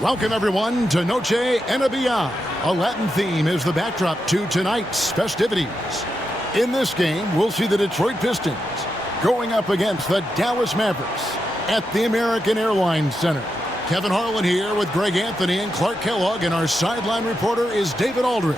Welcome, everyone, to Noche NBA. A Latin theme is the backdrop to tonight's festivities. In this game, we'll see the Detroit Pistons going up against the Dallas Mavericks at the American Airlines Center. Kevin Harlan here with Greg Anthony and Clark Kellogg, and our sideline reporter is David Aldridge.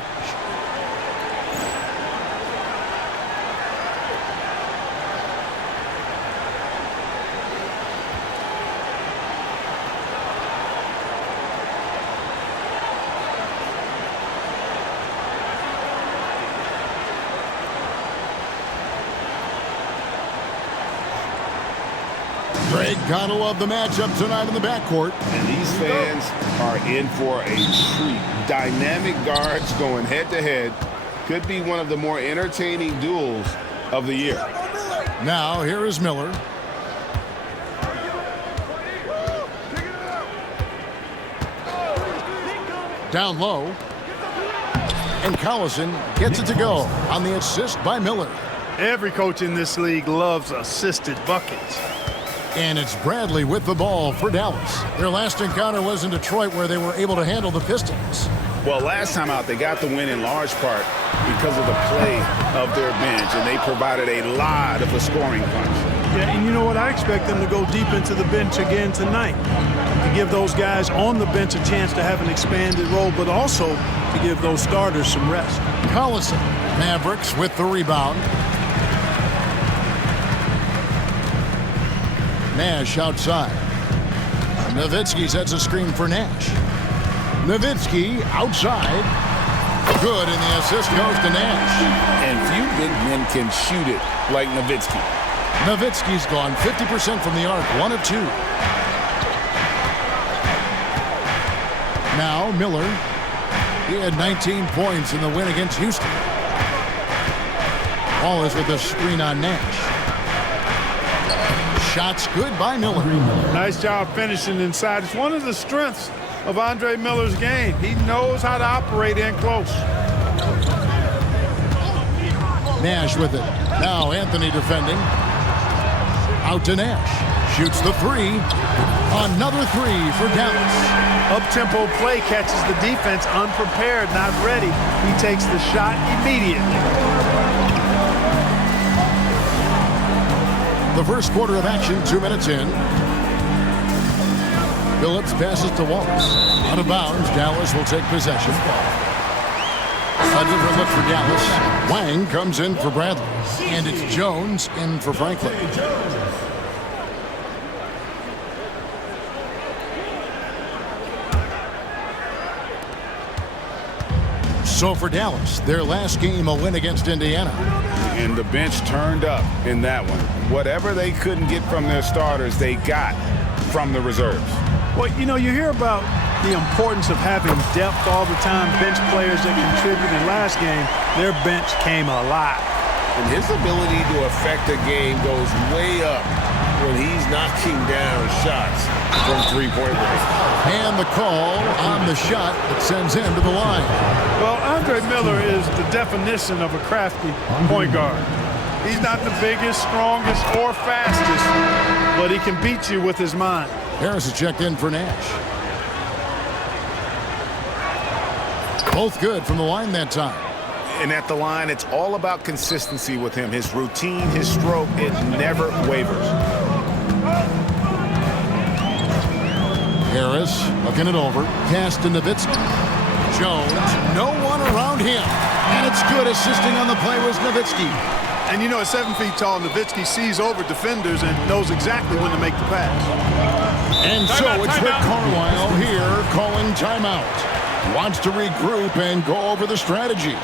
Greg, gotta love the matchup tonight in the backcourt. And these fans are in for a treat. Dynamic guards going head-to-head. Could be one of the more entertaining duels of the year. Now, here is Miller. Down low. And Collison gets it to go on the assist by Miller. Every coach in this league loves assisted buckets. And it's Bradley with the ball for Dallas. Their last encounter was in Detroit, where they were able to handle the Pistons. Well, last time out, they got the win in large part because of the play of their bench, and they provided a lot of a scoring punch. Yeah, and you know what? I expect them to go deep into the bench again tonight, to give those guys on the bench a chance to have an expanded role, but also to give those starters some rest. Collison, Mavericks with the rebound. Nash outside. Nowitzki sets a screen for Nash. Nowitzki outside. Good, and the assist goes to Nash. And few big men can shoot it like Nowitzki. Nowitzki's gone 50% from the arc, 1 of 2. Now Miller. He had 19 points in the win against Houston. Wallace with a screen on Nash. Shots good by Miller. Nice job finishing inside. It's one of the strengths of Andre Miller's game. He knows how to operate in close. Nash with it. Now Anthony defending. Out to Nash. Shoots the three. Another three for Dallas. Up-tempo play catches the defense unprepared, not ready. He takes the shot immediately. The first quarter of action, 2 minutes in. Phillips passes to Wallace. Out of bounds, Dallas will take possession. A different look for Dallas. Wang comes in for Bradley. And it's Jones in for Franklin. So for Dallas, their last game, a win against Indiana. And the bench turned up in that one. Whatever they couldn't get from their starters, they got from the reserves. Well, you know, you hear about the importance of having depth all the time, bench players that contributed last game. Their bench came alive. And his ability to affect a game goes way up when he's knocking down shots from three-point range. And the call on the shot that sends him to the line. Well, Andre Miller is the definition of a crafty point guard. He's not the biggest, strongest, or fastest, but he can beat you with his mind. Harris is checked in for Nash. Both good from the line that time. And at the line, it's all about consistency with him. His routine, his stroke, it never wavers. Harris looking it over. Pass to Nowitzki. Jones, no one around him. And it's good. Assisting on the play was Nowitzki. And you know, at 7 feet tall, Nowitzki sees over defenders and knows exactly when to make the pass. And so it's Rick Carlisle here calling timeout. Wants to regroup and go over the strategy.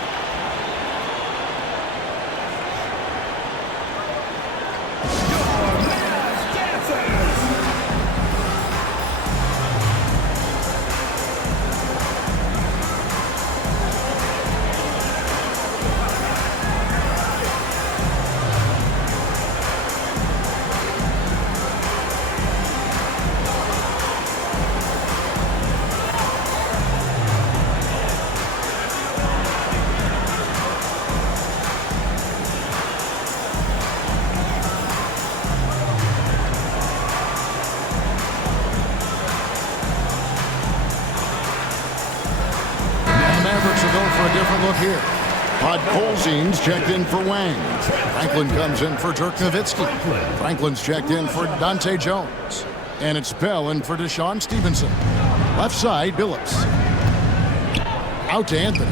A different look here. Podkolzin's checked in for Wang. Franklin comes in for Dirk Nowitzki. Franklin's checked in for Dante Jones. And it's Bell in for Deshaun Stevenson. Left side, Billups. Out to Anthony.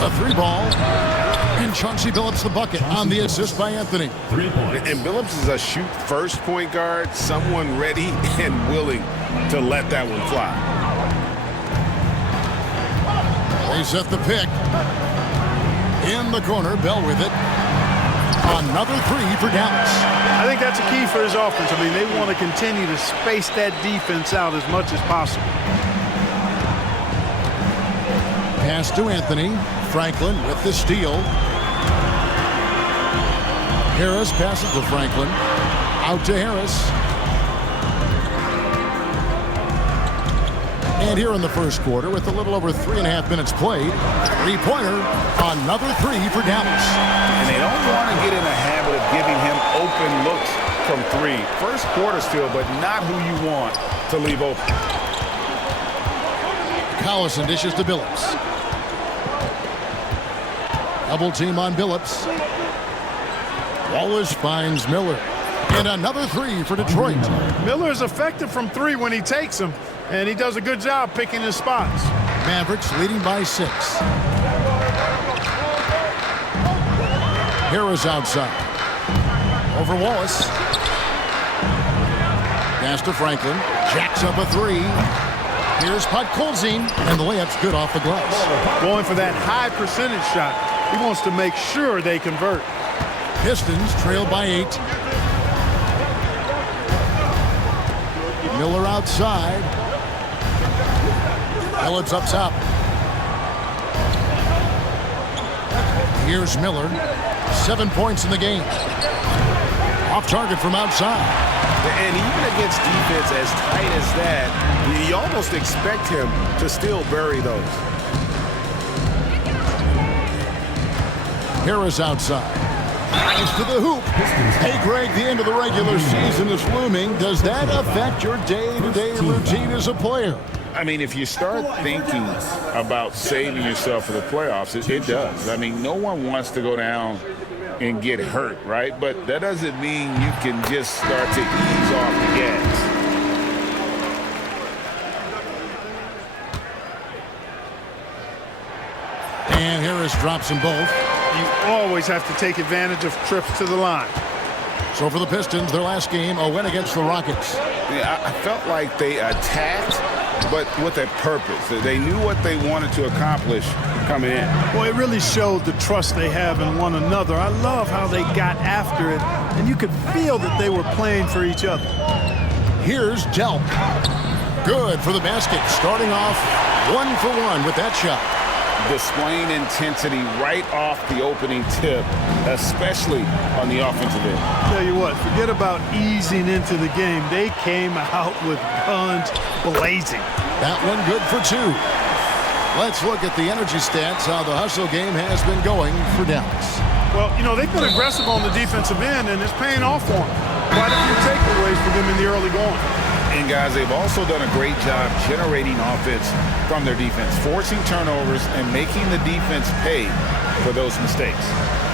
A 3-ball. And Chauncey Billups the bucket on the assist by Anthony. 3 points. And Billups is a shoot-first point guard, someone ready and willing to let that one fly. They set the pick. In the corner, Bell with it. Another 3 for Dallas. I think that's a key for his offense. I mean, they want to continue to space that defense out as much as possible. Pass to Anthony. Franklin with the steal. Harris passes to Franklin. Out to Harris. And here in the first quarter, with a little over 3.5 minutes played, 3-pointer, another 3 for Dallas. And they don't want to get in a habit of giving him open looks from 3. First quarter still, but not who you want to leave open. Collison dishes to Billups. Double team on Billups. Wallace finds Miller. And another 3 for Detroit. Miller is effective from 3 when he takes them, and he does a good job picking his spots. Mavericks leading by 6. Harris outside. Over Wallace. Pass to Franklin. Jacks up a 3. Here's Podkolzin, and the layup's good off the glass. Going for that high percentage shot. He wants to make sure they convert. Pistons trail by 8. Miller outside. Billups up top. Here's Miller. 7 points in the game. Off target from outside. And even against defense as tight as that, you almost expect him to still bury those. Harris outside. Nice to the hoop. Hey, Greg, the end of the regular season is looming. Does that affect your day-to-day routine as a player? I mean, if you start thinking about saving yourself for the playoffs, it does. I mean, no one wants to go down and get hurt, right? But that doesn't mean you can just start to ease off the gas. And Harris drops them both. You always have to take advantage of trips to the line. So for the Pistons, their last game, a win against the Rockets. Yeah, I felt like they attacked, but with a purpose. They knew what they wanted to accomplish coming in. Well, it really showed the trust they have in one another. I love how they got after it, and you could feel that they were playing for each other. Here's Delp. Good for the basket. Starting off 1 for 1 with that shot. Displaying intensity right off the opening tip, especially on the offensive end. Tell you what, forget about easing into the game. They came out with guns blazing. That one good for 2. Let's look at the energy stats, how the hustle game has been going for Dallas. Well, you know, they've been aggressive on the defensive end, and it's paying off for them. Quite a few takeaways for them in the early going. And, guys, they've also done a great job generating offense from their defense, forcing turnovers and making the defense pay for those mistakes.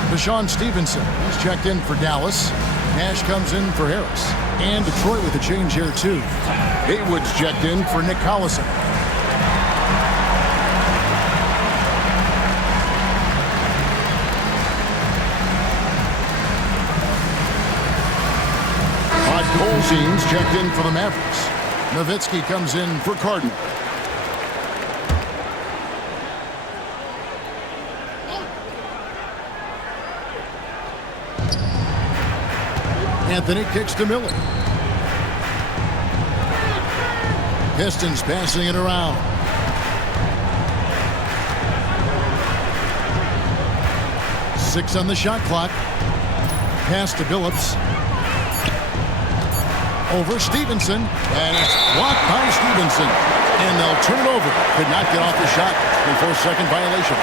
Deshaun Stevenson is checked in for Dallas. Nash comes in for Harris. And Detroit with a change here, too. Haywood's checked in for Nick Collison. Podkolzin's checked in for the Mavericks. Nowitzki comes in for Carden. Anthony kicks to Miller. Pistons passing it around. Six on the shot clock. Pass to Billups. Over Stevenson, and it's blocked by Stevenson. And they'll turn it over. Could not get off the shot. And 4-second violation.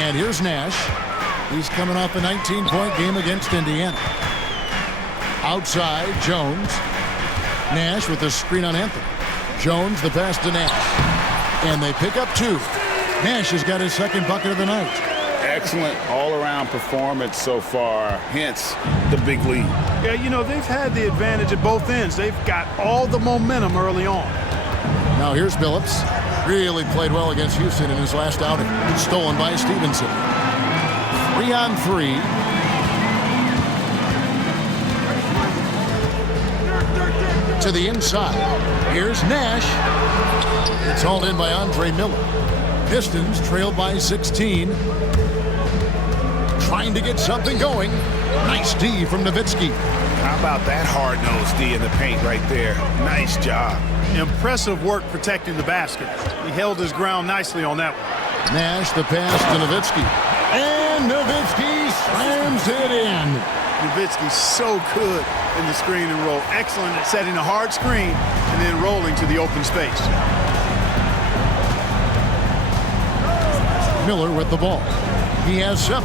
And here's Nash. He's coming off a 19-point game against Indiana. Outside, Jones. Nash with the screen on Anthony. Jones, the pass to Nash. And they pick up 2. Nash has got his second bucket of the night. Excellent all-around performance so far, hence the big lead. Yeah, you know, they've had the advantage at both ends. They've got all the momentum early on. Now here's Billups. Really played well against Houston in his last outing. Stolen by Stevenson. 3-on-3. To the inside. Here's Nash. It's hauled in by Andre Miller. Pistons trail by 16. Trying to get something going. Nice D from Nowitzki. How about that hard-nosed D in the paint right there? Nice job. Impressive work protecting the basket. He held his ground nicely on that one. Nash, the pass to Nowitzki. And Nowitzki slams it in. Nowitzki's so good in the screen and roll. Excellent at setting a hard screen and then rolling to the open space. Miller with the ball. He has 7.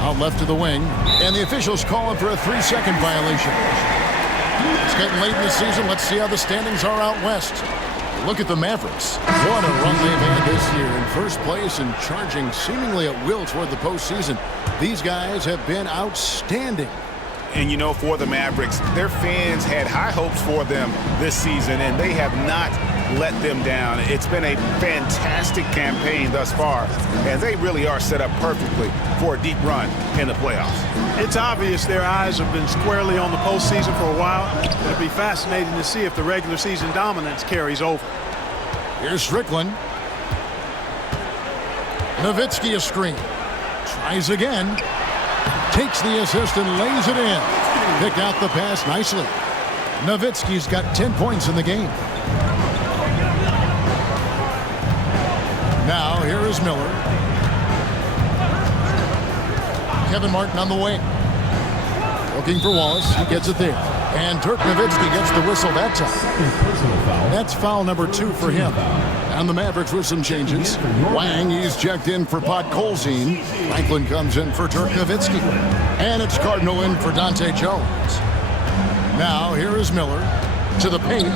Out left to the wing. And the officials call him for a 3-second violation. It's getting late in the season. Let's see how the standings are out west. Look at the Mavericks. What a run they've had this year. In first place and charging seemingly at will toward the postseason. These guys have been outstanding. And, you know, for the Mavericks, their fans had high hopes for them this season, and they have not let them down. It's been a fantastic campaign thus far, and they really are set up perfectly for a deep run in the playoffs. It's obvious their eyes have been squarely on the postseason for a while. It'll be fascinating to see if the regular season dominance carries over. Here's Strickland. Nowitzki a screen. Tries again. Takes the assist and lays it in. Picked out the pass nicely. Nowitzki's got 10 points in the game. Now here is Miller. Kevin Martin on the wing. Looking for Wallace. He gets it there. And Dirk Nowitzki gets the whistle that time. That's foul number 2 for him. And the Mavericks with some changes. Wang, he's checked in for Pot Colzine. Franklin comes in for Dirk Nowitzki. And it's Cardinal in for Dante Jones. Now here is Miller to the paint.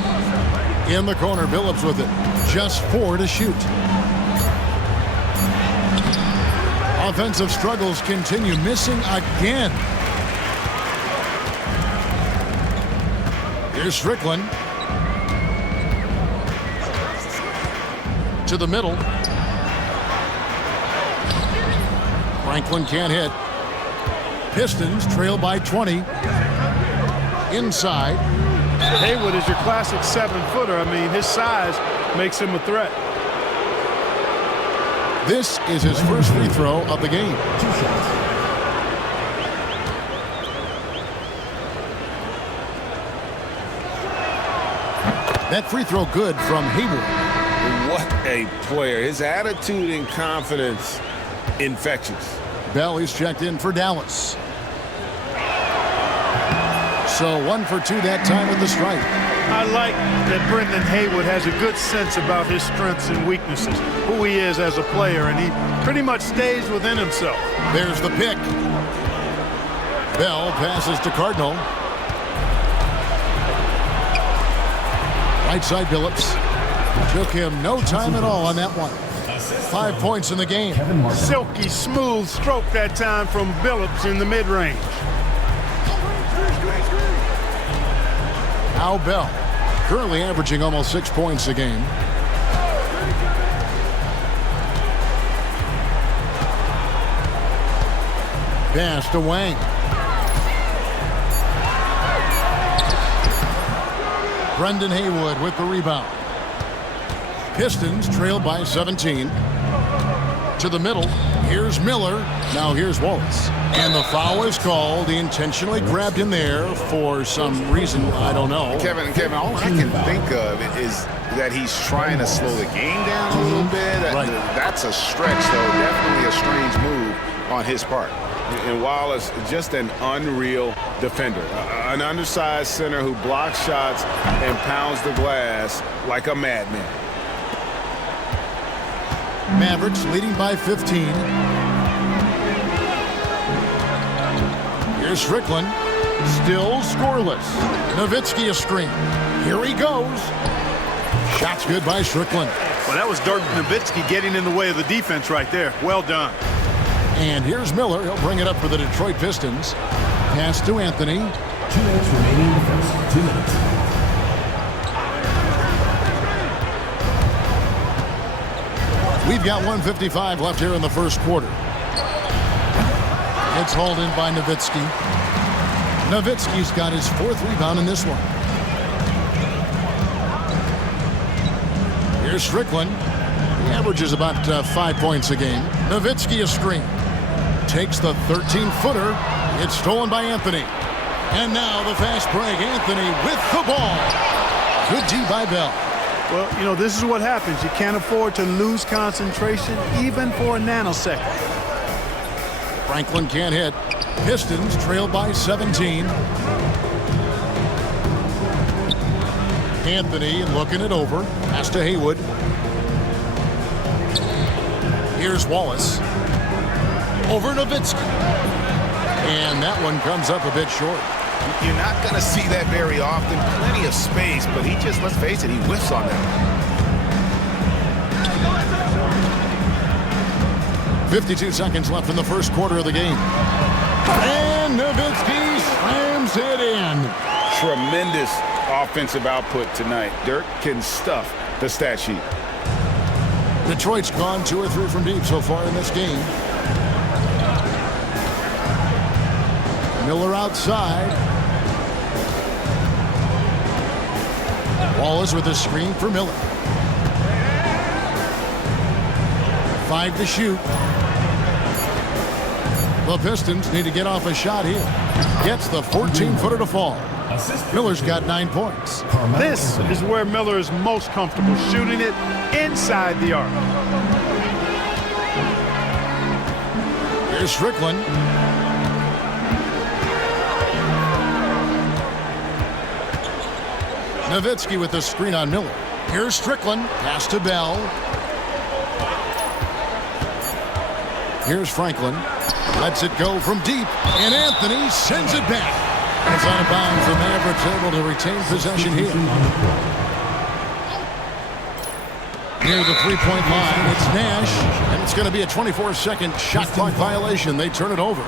In the corner, Billups with it. Just 4 to shoot. Offensive struggles continue. Missing again. Here's Strickland. To the middle. Franklin can't hit. Pistons trail by 20. Inside. Haywood is your classic 7-footer. I mean, his size makes him a threat. This is his first free throw of the game. 2 shots. That free throw good from Haywood. What a player. His attitude and confidence infectious. Bell is checked in for Dallas. So 1 for 2 that time with the strike. I like that Brendan Haywood has a good sense about his strengths and weaknesses, who he is as a player, and he pretty much stays within himself. There's the pick. Bell passes to Cardinal. Right side Billups. Took him no time at all on that one. 5 points in the game. Silky smooth stroke that time from Billups in the mid-range. Al Bell currently averaging almost 6 points a game. Pass to Wang. Brendan Haywood with the rebound. Pistons trail by 17. To the middle. Here's Miller. Now here's Wallace. And the foul is called. He intentionally grabbed him there for some reason. I don't know. Kevin, all I can think of is that he's trying to slow the game down a little bit. Right. That's a stretch, though. Definitely a strange move on his part. And Wallace, just an unreal defender. An undersized center who blocks shots and pounds the glass like a madman. Mavericks leading by 15. Here's Strickland. Still scoreless. Nowitzki a screen. Here he goes. Shot's good by Strickland. Well, that was Dirk Nowitzki getting in the way of the defense right there. Well done. And here's Miller. He'll bring it up for the Detroit Pistons. Pass to Anthony. 2 minutes remaining in the first. 2 minutes. We've got 1:55 left here in the first quarter. It's hauled in by Nowitzki. Nowitzki's got his 4th rebound in this one. Here's Strickland. He averages about 5 points a game. Nowitzki a screen. Takes the 13-footer. It's stolen by Anthony. And now the fast break. Anthony with the ball. Good D by Bell. Well, you know, this is what happens. You can't afford to lose concentration even for a nanosecond. Franklin can't hit. Pistons trail by 17. Anthony looking it over. Pass to Haywood. Here's Wallace. Over Nowitzki. And that one comes up a bit short. You're not going to see that very often. Plenty of space, but he just, let's face it, he whiffs on that. 52 seconds left in the first quarter of the game. And Nowitzki slams it in. Tremendous offensive output tonight. Dirk can stuff the stat sheet. Detroit's gone 2 or 3 from deep so far in this game. Miller outside. Wallace with a screen for Miller. 5 to shoot. The Pistons need to get off a shot here. Gets the 14-footer to fall. Miller's got 9 points. This is where Miller is most comfortable, shooting it inside the arc. Here's Strickland. Nowitzki with the screen on Miller. Here's Strickland. Pass to Bell. Here's Franklin. Lets it go from deep. And Anthony sends it back. It's out of bounds. The Mavericks able to retain possession here. Near the three-point line, it's Nash. And it's going to be a 24-second shot clock violation. They turn it over.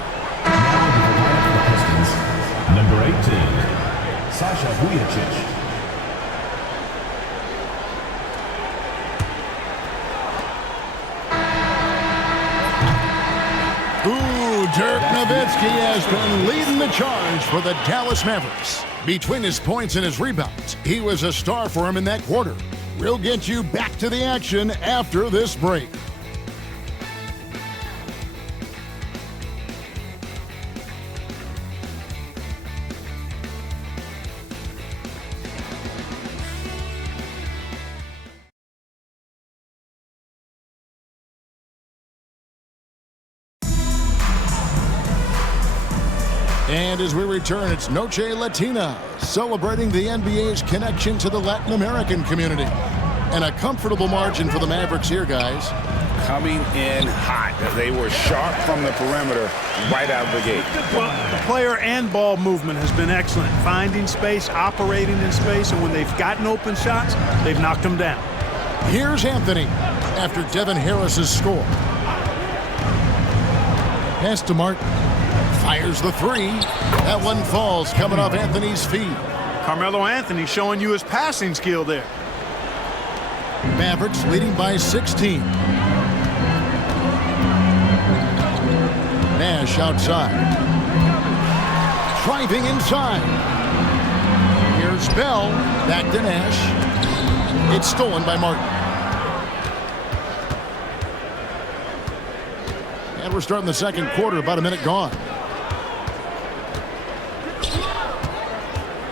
Number 18, Sasha Vujacic. Dirk Nowitzki has been leading the charge for the Dallas Mavericks. Between his points and his rebounds, he was a star for him in that quarter. We'll get you back to the action after this break. And as we return, it's Noche Latina, celebrating the NBA's connection to the Latin American community. And a comfortable margin for the Mavericks here, guys. Coming in hot. They were sharp from the perimeter right out of the gate. Well, the player and ball movement has been excellent. Finding space, operating in space, and when they've gotten open shots, they've knocked them down. Here's Anthony after Devin Harris's score. Pass to Martin. Fires the 3. That one falls, coming off Anthony's feet. Carmelo Anthony showing you his passing skill there. Mavericks leading by 16. Nash outside. Driving inside. Here's Bell. Back to Nash. It's stolen by Martin. And we're starting the second quarter, about a minute gone.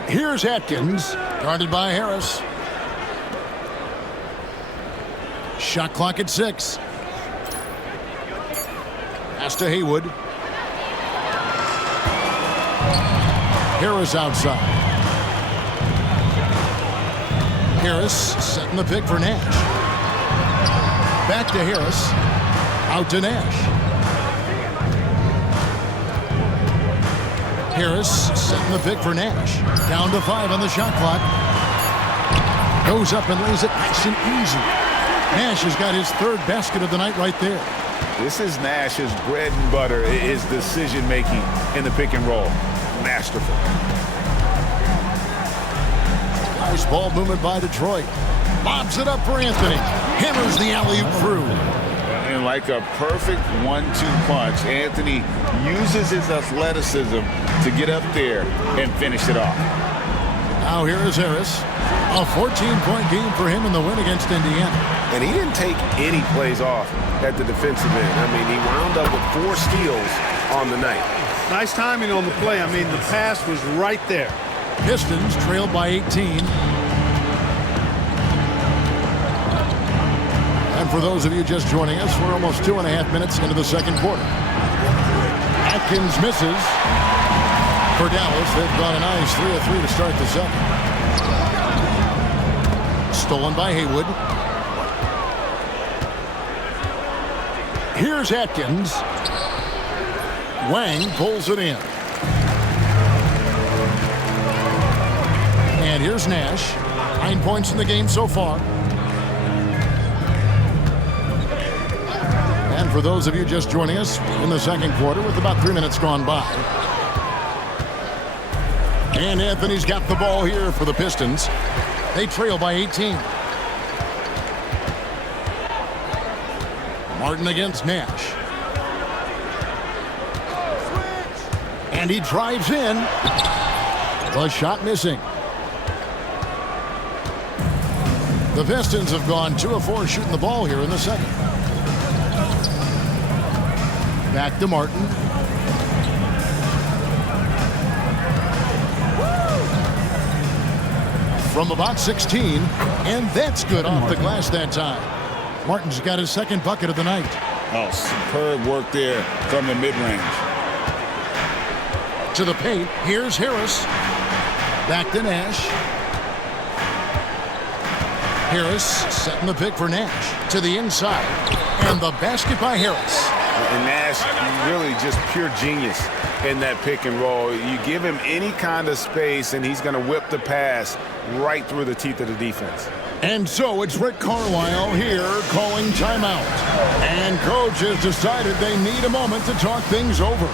Here's Atkins, guarded by Harris. Shot clock at 6. Pass to Haywood. Harris outside. Harris setting the pick for Nash. Back to Harris. Out to Nash. Harris setting the pick for Nash. Down to 5 on the shot clock. Goes up and lays it nice and easy. Nash has got his 3rd basket of the night right there. This is Nash's bread and butter, his decision-making in the pick and roll. Masterful. Nice ball movement by Detroit. Lobs it up for Anthony. Hammers the alley-oop through. And like a perfect 1-2 punch, Anthony uses his athleticism to get up there and finish it off. Now here is Harris. A 14-point game for him in the win against Indiana. And he didn't take any plays off at the defensive end. I mean, he wound up with 4 steals on the night. Nice timing on the play. I mean, the pass was right there. Pistons trailed by 18. And for those of you just joining us, we're almost 2.5 minutes into the second quarter. Atkins misses. For Dallas, they've got a nice 3 of 3 to start the second. Stolen by Haywood. Here's Atkins. Wang pulls it in. And here's Nash. 9 points in the game so far. And for those of you just joining us in the second quarter with about 3 minutes gone by. And Anthony's got the ball here for the Pistons. They trail by 18. Martin against Nash. And he drives in. The shot missing. The Pistons have gone 2 of 4 shooting the ball here in the second. Back to Martin. From about 16, and that's good off the glass that time. Martin's got his 2nd bucket of the night. Oh, superb work there from the mid-range. To the paint, here's Harris. Back to Nash. Harris setting the pick for Nash. To the inside, and the basket by Harris. And Nash really just pure genius in that pick and roll. You give him any kind of space, and he's going to whip the pass right through the teeth of the defense. And so it's Rick Carlisle here calling timeout. And coach has decided they need a moment to talk things over.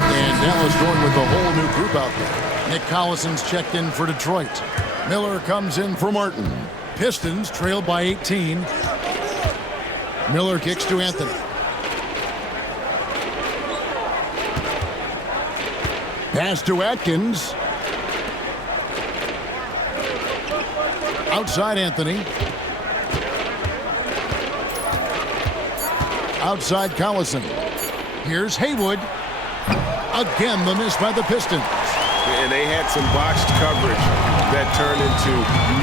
And Dallas going with the whole new group out there. Nick Collison's checked in for Detroit. Miller comes in for Martin. Pistons trailed by 18. Miller kicks to Anthony. Pass to Atkins. Outside Anthony. Outside Collison. Here's Haywood. Again, the miss by the Pistons. And they had some botched coverage that turned into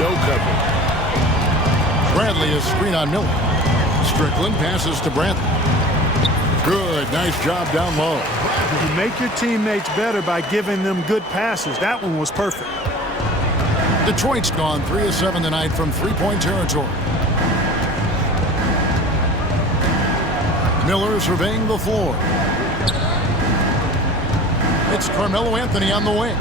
no coverage. Bradley is screen on Miller. Strickland passes to Bradley. Good, nice job down low. You make your teammates better by giving them good passes. That one was perfect. Detroit's gone 3 of 7 tonight from 3-point territory. Miller surveying the floor. It's Carmelo Anthony on the wing.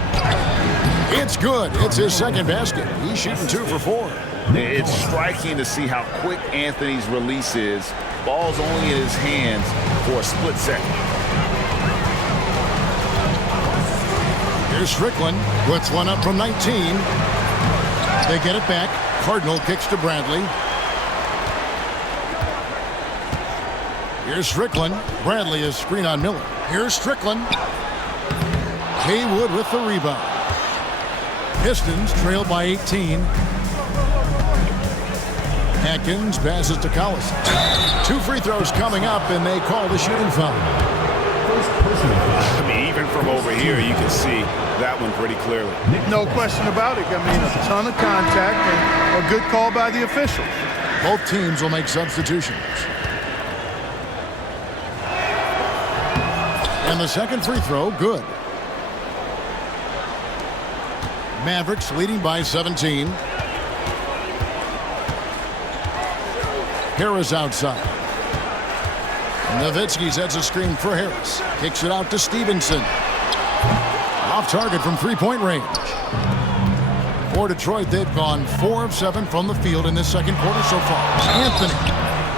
It's good. It's his 2nd basket. He's shooting 2 for 4. It's striking to see how quick Anthony's release is. Ball's only in his hands for a split second. Here's Strickland. Puts one up from 19. They get it back. Cardinal kicks to Bradley. Here's Strickland. Bradley is screen on Miller. Here's Strickland. Haywood with the rebound. Pistons trail by 18. Atkins passes to Collison. 2 free throws coming up, and they call the shooting foul. I mean, even from over here, you can see that one pretty clearly. No question about it. I mean, a ton of contact and a good call by the officials. Both teams will make substitutions. And the 2nd free throw, good. Mavericks leading by 17. Harris outside. Nowitzki sets a screen for Harris. Kicks it out to Stevenson. Off target from three-point range. For Detroit, they've gone 4 of 7 from the field in this second quarter so far. Anthony.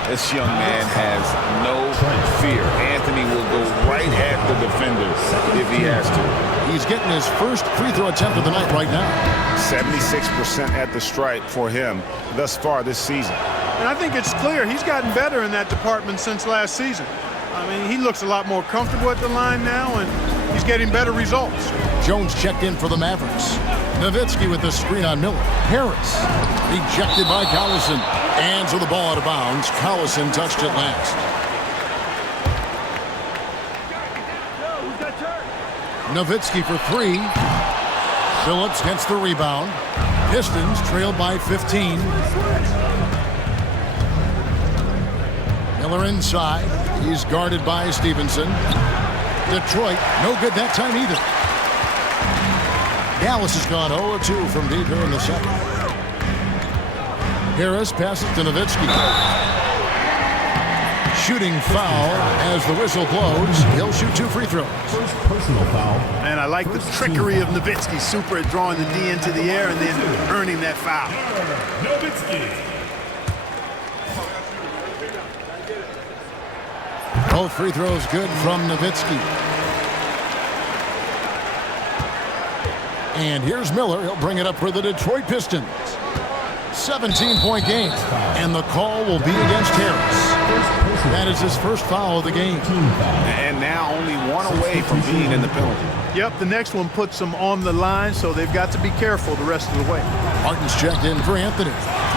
This young man has no fear. Anthony will go right at the defender if he has to. He's getting his first free throw attempt of the night right now. 76% at the stripe for him thus far this season. And I think it's clear he's gotten better in that department since last season. I mean, he looks a lot more comfortable at the line now, and he's getting better results. Jones checked in for the Mavericks. Nowitzki with the screen on Miller. Harris rejected by Collison. Hands of the ball out of bounds. Collison touched it last. Nowitzki for 3. Phillips gets the rebound. Pistons trailed by 15. Miller inside. He's guarded by Stevenson. Detroit, no good that time either. Dallas has gone 0-2 from deep here in the second. Harris passes to Nowitzki. Shooting foul as the whistle blows. He'll shoot 2 free throws. First personal foul. And I like the trickery of Nowitzki. Super at drawing the D into the air and then earning that foul. Nowitzki. Both free throws good from Nowitzki. And here's Miller. He'll bring it up for the Detroit Pistons. 17-point game. And the call will be against Harris. That is his first foul of the game. And now only 1 away from being in the penalty. Yep, the next one puts them on the line, so they've got to be careful the rest of the way. Martin's checked in for Anthony.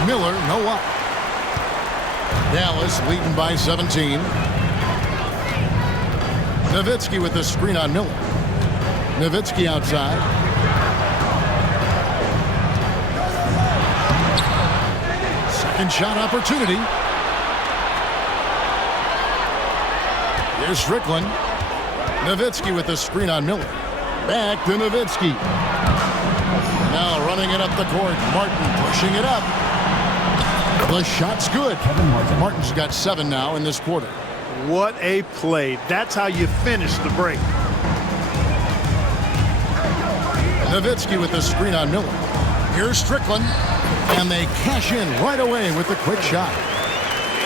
Miller, no up. Dallas leading by 17. Nowitzki with the screen on Miller. Nowitzki outside. Second shot opportunity. Here's Strickland. Nowitzki with the screen on Miller. Back to Nowitzki. Now running it up the court. Martin pushing it up. The shot's good. Martin's got 7 now in this quarter. What a play. That's how you finish the break. Nowitzki with the screen on Miller. Here's Strickland. And they cash in right away with the quick shot.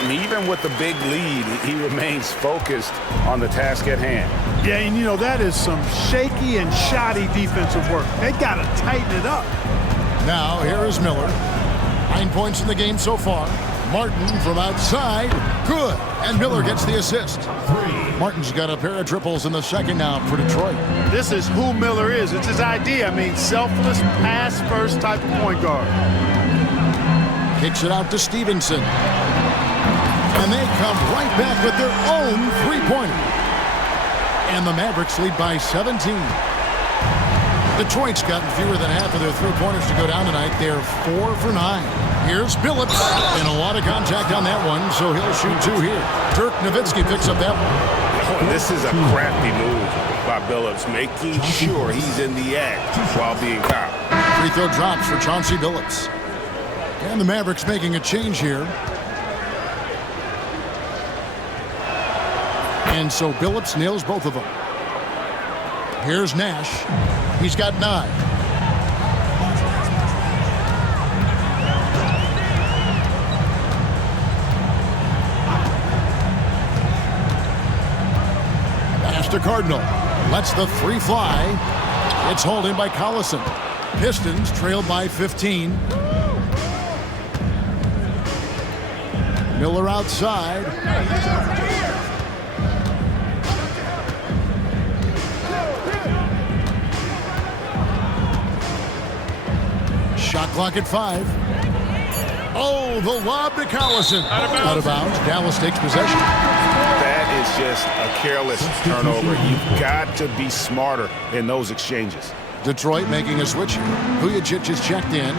And even with the big lead, he remains focused on the task at hand. Yeah, and you know, that is some shaky and shoddy defensive work. They got to tighten it up. Now, here is Miller. 9 points in the game so far. Martin from outside. Good. And Miller gets the assist. 3. Martin's got a pair of triples in the second now for Detroit. This is who Miller is. It's his idea. I mean, selfless, pass-first type of point guard. Kicks it out to Stevenson. And they come right back with their own three-pointer. And the Mavericks lead by 17. Detroit's gotten fewer than half of their three-pointers to go down tonight. They're 4 for 9. Here's Phillips. And a lot of contact on that one, so he'll shoot 2 here. Dirk Nowitzki picks up that one. This is a crafty move by Billups, making sure he's in the act while being fouled. Free throw drops for Chauncey Billups. And the Mavericks making a change here. And so Billups nails both of them. Here's Nash. He's got 9. Pass to Cardinal. Lets the 3 fly. It's hauled in by Collison. Pistons trailed by 15. Miller outside. Shot clock at 5. Oh, the lob to Collison. Out of bounds. Dallas takes possession. That is just a careless turnover. You've got to be smarter in those exchanges. Detroit making a switch here. Vujacic is checked in.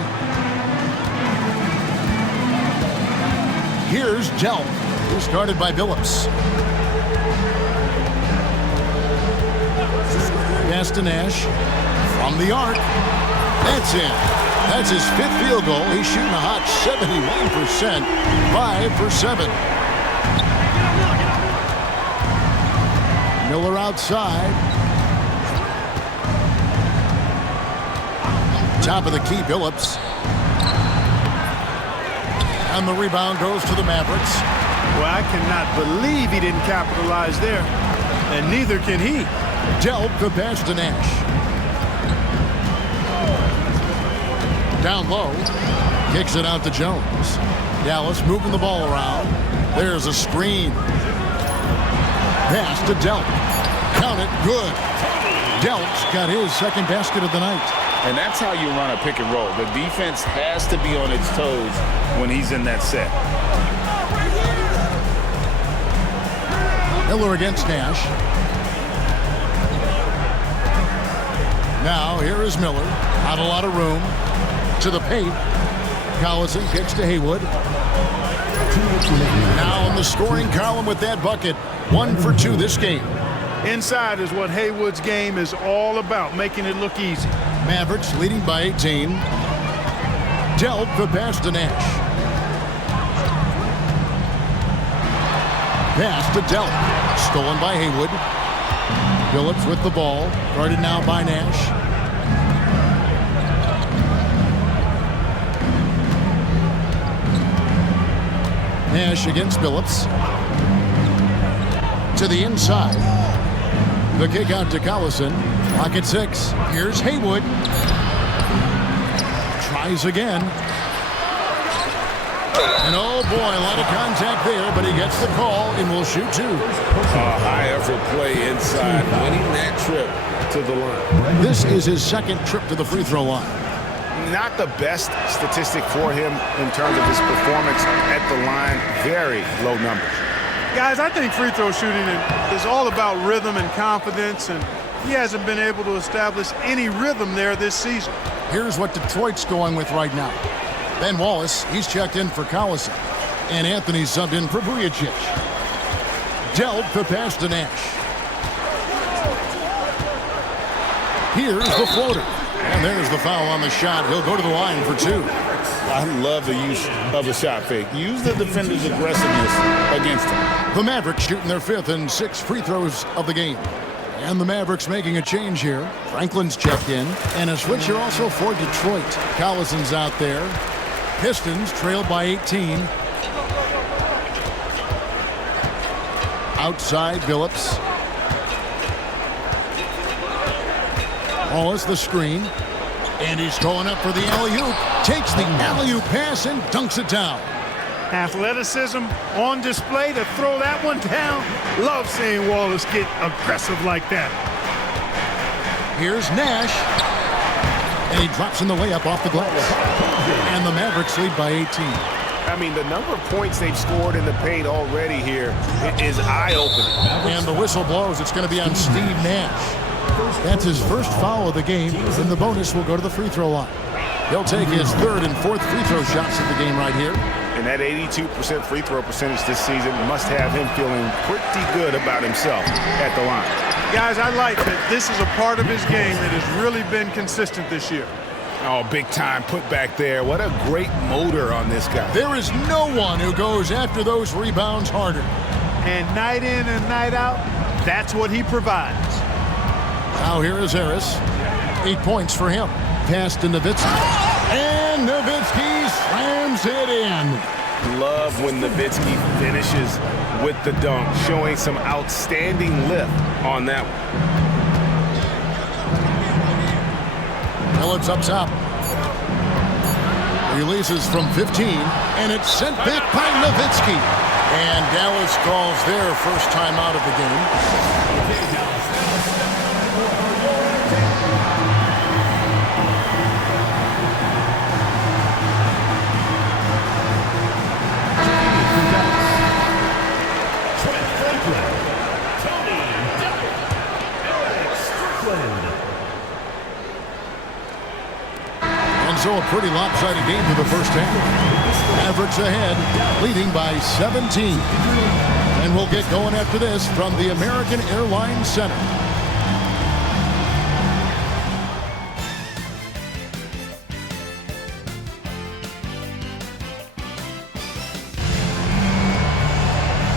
Here's Delp, who's guarded by Billups. Pass to Nash. From the arc. That's in. That's his 5th field goal. He's shooting a hot 71%. 5 for 7. Miller outside. Top of the key, Billups. And the rebound goes to the Mavericks. Well, I cannot believe he didn't capitalize there. And neither can he. Delp the pass to Nash. Down low. Kicks it out to Jones. Dallas moving the ball around. There's a screen. Pass to Delp. Count it. Good. Delp's got his 2nd basket of the night. And that's how you run a pick and roll. The defense has to be on its toes when he's in that set. Miller against Nash. Now here is Miller. Not a lot of room. To the paint. Collison kicks to Haywood. Now in the scoring column with that bucket. 1 for 2 this game. Inside is what Haywood's game is all about, making it look easy. Mavericks leading by 18. Delp the pass to Nash. Pass to Delp. Stolen by Haywood. Billups with the ball. Guarded now by Nash. Nash against Billups. To the inside. The kick out to Collison. Clock at 6. Here's Haywood. Tries again. And oh boy, a lot of contact there, but he gets the call and will shoot 2. High effort play inside, winning that trip to the line. This is his 2nd trip to the free throw line. Not the best statistic for him in terms of his performance at the line. Very low numbers. Guys, I think free throw shooting is all about rhythm and confidence, and he hasn't been able to establish any rhythm there this season. Here's what Detroit's going with right now. Ben Wallace, he's checked in for Collison. And Anthony subbed in for Vujicic. Delp the pass to Nash. Here's the floater. And there's the foul on the shot. He'll go to the line for 2. I love the use of the shot fake. Use the defender's aggressiveness against him. The Mavericks shooting their 5th and 6th free throws of the game. And the Mavericks making a change here. Franklin's checked in. And a switch here also for Detroit. Collison's out there. Pistons trailed by 18. Outside, Billups. Wallace the screen. And he's going up for the alley-oop. Takes the alley-oop pass and dunks it down. Athleticism on display to throw that one down. Love seeing Wallace get aggressive like that. Here's Nash. And he drops in the layup off the glass. And the Mavericks lead by 18. I mean, the number of points they've scored in the paint already here is eye-opening. And the whistle blows. It's going to be on Steve Nash. That's his 1st foul of the game. And the bonus will go to the free throw line. He'll take his 3rd and 4th free throw shots of the game right here. And that 82% free throw percentage this season must have him feeling pretty good about himself at the line. Guys, I like that this is a part of his game that has really been consistent this year. Oh, big time put back there. What a great motor on this guy. There is no one who goes after those rebounds harder. And night in and night out, that's what he provides. Now here is Harris. 8 points for him. Pass to Nowitzki. And Nowitzki slams it in. Love when Nowitzki finishes with the dunk, showing some outstanding lift on that one. Billups up top. Releases from 15, and it's sent back by Nowitzki. And Dallas calls their first time out of the game. So a pretty lopsided game for the first half. Mavericks ahead, leading by 17. And we'll get going after this from the American Airlines Center.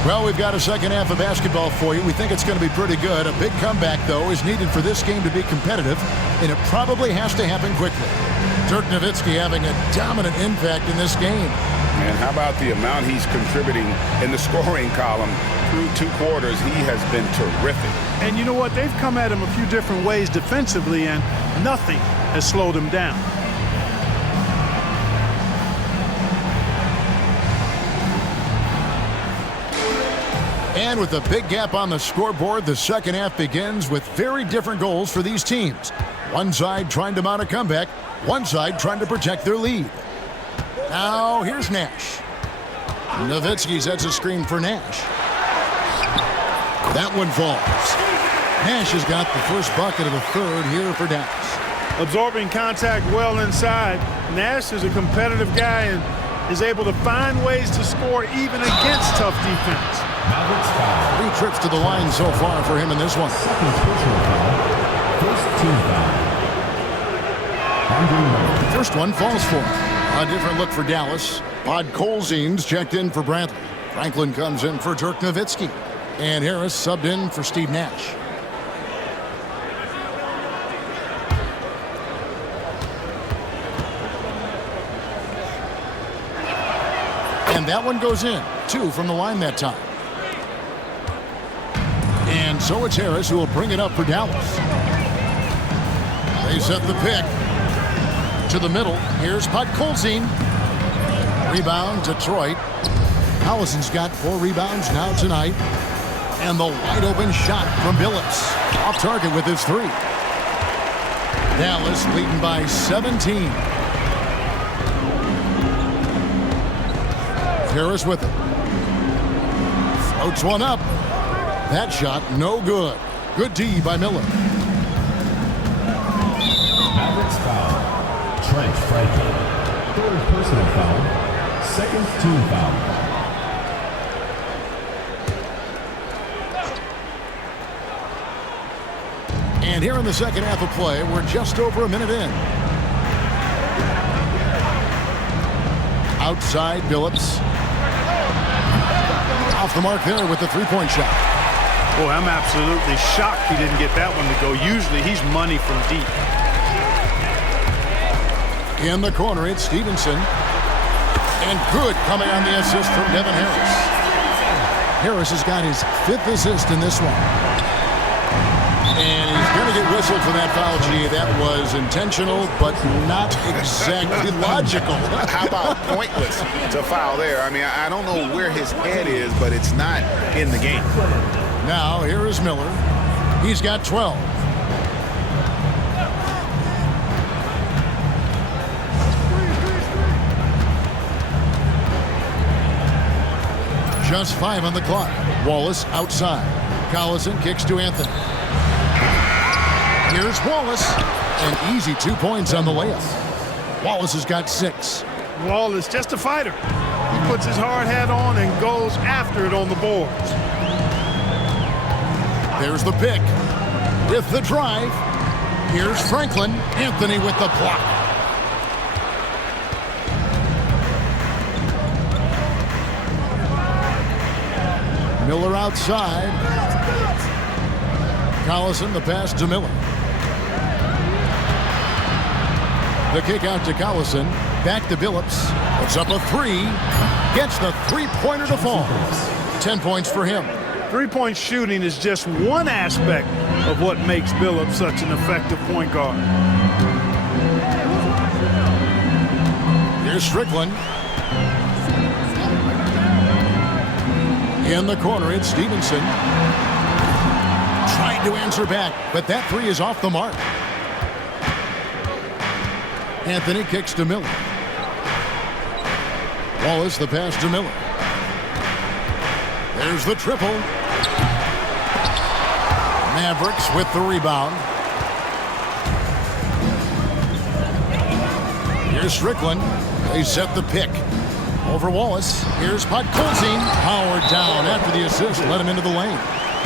Well, we've got a second half of basketball for you. We think it's going to be pretty good. A big comeback, though, is needed for this game to be competitive, and it probably has to happen quickly. Dirk Nowitzki having a dominant impact in this game. And how about the amount he's contributing in the scoring column through 2 quarters? He has been terrific. And you know what? They've come at him a few different ways defensively, and nothing has slowed him down. And with a big gap on the scoreboard, the second half begins with very different goals for these teams. One side trying to mount a comeback, one side trying to protect their lead. Now, here's Nash. Nowitzki sets a screen for Nash. That one falls. Nash has got the first bucket of the third here for Dallas. Absorbing contact well inside. Nash is a competitive guy and is able to find ways to score even against tough defense. 3 trips to the line so far for him in this one. Second personal foul. First team foul. First one falls for him. A different look for Dallas. Podkolzin's checked in for Bradley. Franklin comes in for Dirk Nowitzki. And Harris subbed in for Steve Nash. And that one goes in. 2 from the line that time. And so it's Harris who will bring it up for Dallas. They set the pick. To the middle. Here's Podkolzin. Rebound, Detroit. Allison's got 4 rebounds now tonight. And the wide open shot from Billups. Off target with his 3. Dallas leading by 17. Harris with it. Floats one up. That shot no good. Good D by Miller. Mavericks foul. Trent Franklin. Third personal foul. Second team foul. And here in the second half of play, we're just over a minute in. Outside, Billups. Off the mark there with the 3-point shot. Boy, I'm absolutely shocked he didn't get that one to go. Usually he's money from deep. In the corner, it's Stevenson. And good coming on the assist from Devin Harris. Harris has got his 5th assist in this one. And he's going to get whistled for that foul, G. That was intentional, but not exactly logical. How about pointless to foul there? I mean, I don't know where his head is, but it's not in the game. Now, here is Miller. He's got 12. Just 5 on the clock. Wallace outside. Collison kicks to Anthony. Here's Wallace. An easy 2 points on the layup. Wallace has got 6. Wallace, just a fighter. He puts his hard hat on and goes after it on the boards. There's the pick. With the drive. Here's Franklin. Anthony with the block. Miller outside. Collison, the pass to Miller. The kick out to Collison. Back to Billups. Puts up a 3. Gets the 3-pointer to fall. 10 points for him. 3-point shooting is just one aspect of what makes Billups such an effective point guard. Here's Strickland. In the corner, it's Stevenson. Trying to answer back, but that 3 is off the mark. Anthony kicks to Miller. Wallace, the pass to Miller. There's the triple. Mavericks with the rebound. Here's Strickland. They set the pick. Over Wallace. Here's Podkolzin. Powered down after the assist. Let him into the lane.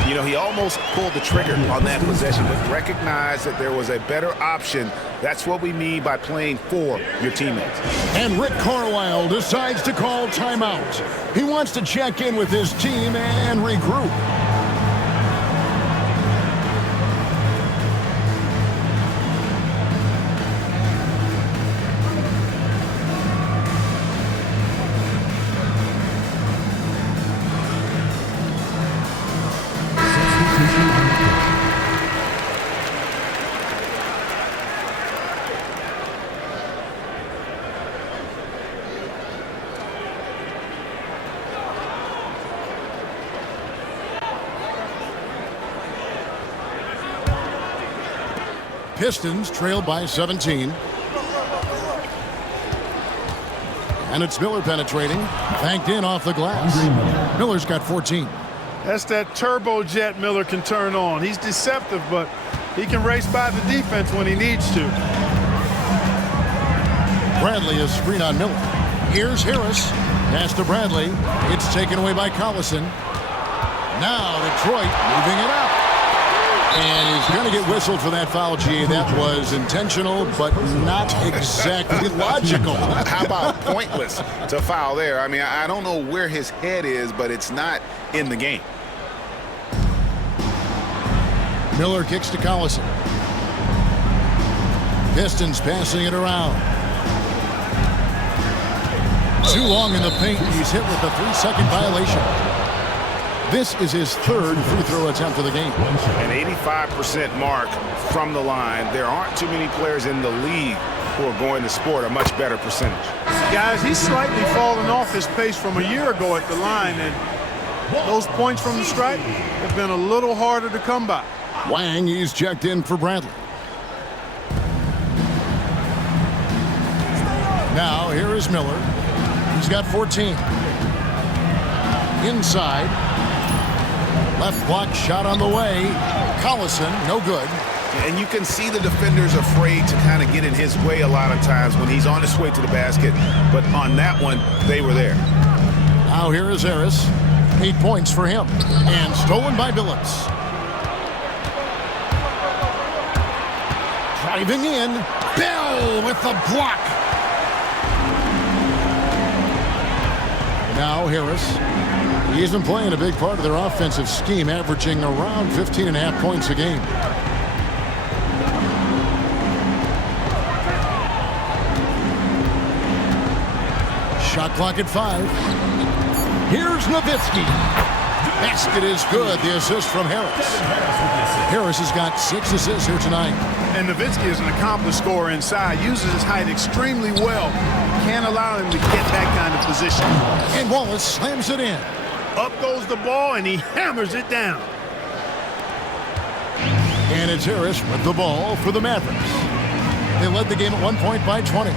You know, he almost pulled the trigger on that possession, but recognized that there was a better option. That's what we mean by playing for your teammates. And Rick Carlisle decides to call timeout. He wants to check in with his team and regroup. Pistons trail by 17. And it's Miller penetrating. Banked in off the glass. Miller's got 14. That's that turbojet Miller can turn on. He's deceptive, but he can race by the defense when he needs to. Bradley is screen on Miller. Here's Harris. Pass to Bradley. It's taken away by Collison. Now Detroit moving it up. And he's going to get whistled for that foul, G. That was intentional, but not exactly logical. How about pointless to foul there? I mean, I don't know where his head is, but it's not in the game. Miller kicks to Collison. Pistons passing it around. Too long in the paint. He's hit with a 3-second violation. This is his third free throw attempt of the game. An 85% mark from the line. There aren't too many players in the league who are going to score a much better percentage. Guys, he's slightly fallen off his pace from a year ago at the line, and those points from the stripe have been a little harder to come by. Wang, he's checked in for Bradley. Now here is Miller. He's got 14. Inside. Left block shot on the way. Collison, no good. And you can see the defenders afraid to kind of get in his way a lot of times when he's on his way to the basket. But on that one, they were there. Now here is Harris. 8 points for him. And stolen by Billups. Driving in. Bell with the block. Now Harris. He's been playing a big part of their offensive scheme, averaging around 15.5 points a game. Shot clock at 5. Here's Nowitzki. Basket is good. The assist from Harris. Harris has got 6 assists here tonight. And Nowitzki is an accomplished scorer inside. Uses his height extremely well. Can't allow him to get that kind of position. And Wallace slams it in. Up goes the ball, and he hammers it down. And it's Harris with the ball for the Mavericks. They led the game at 1 point by 20.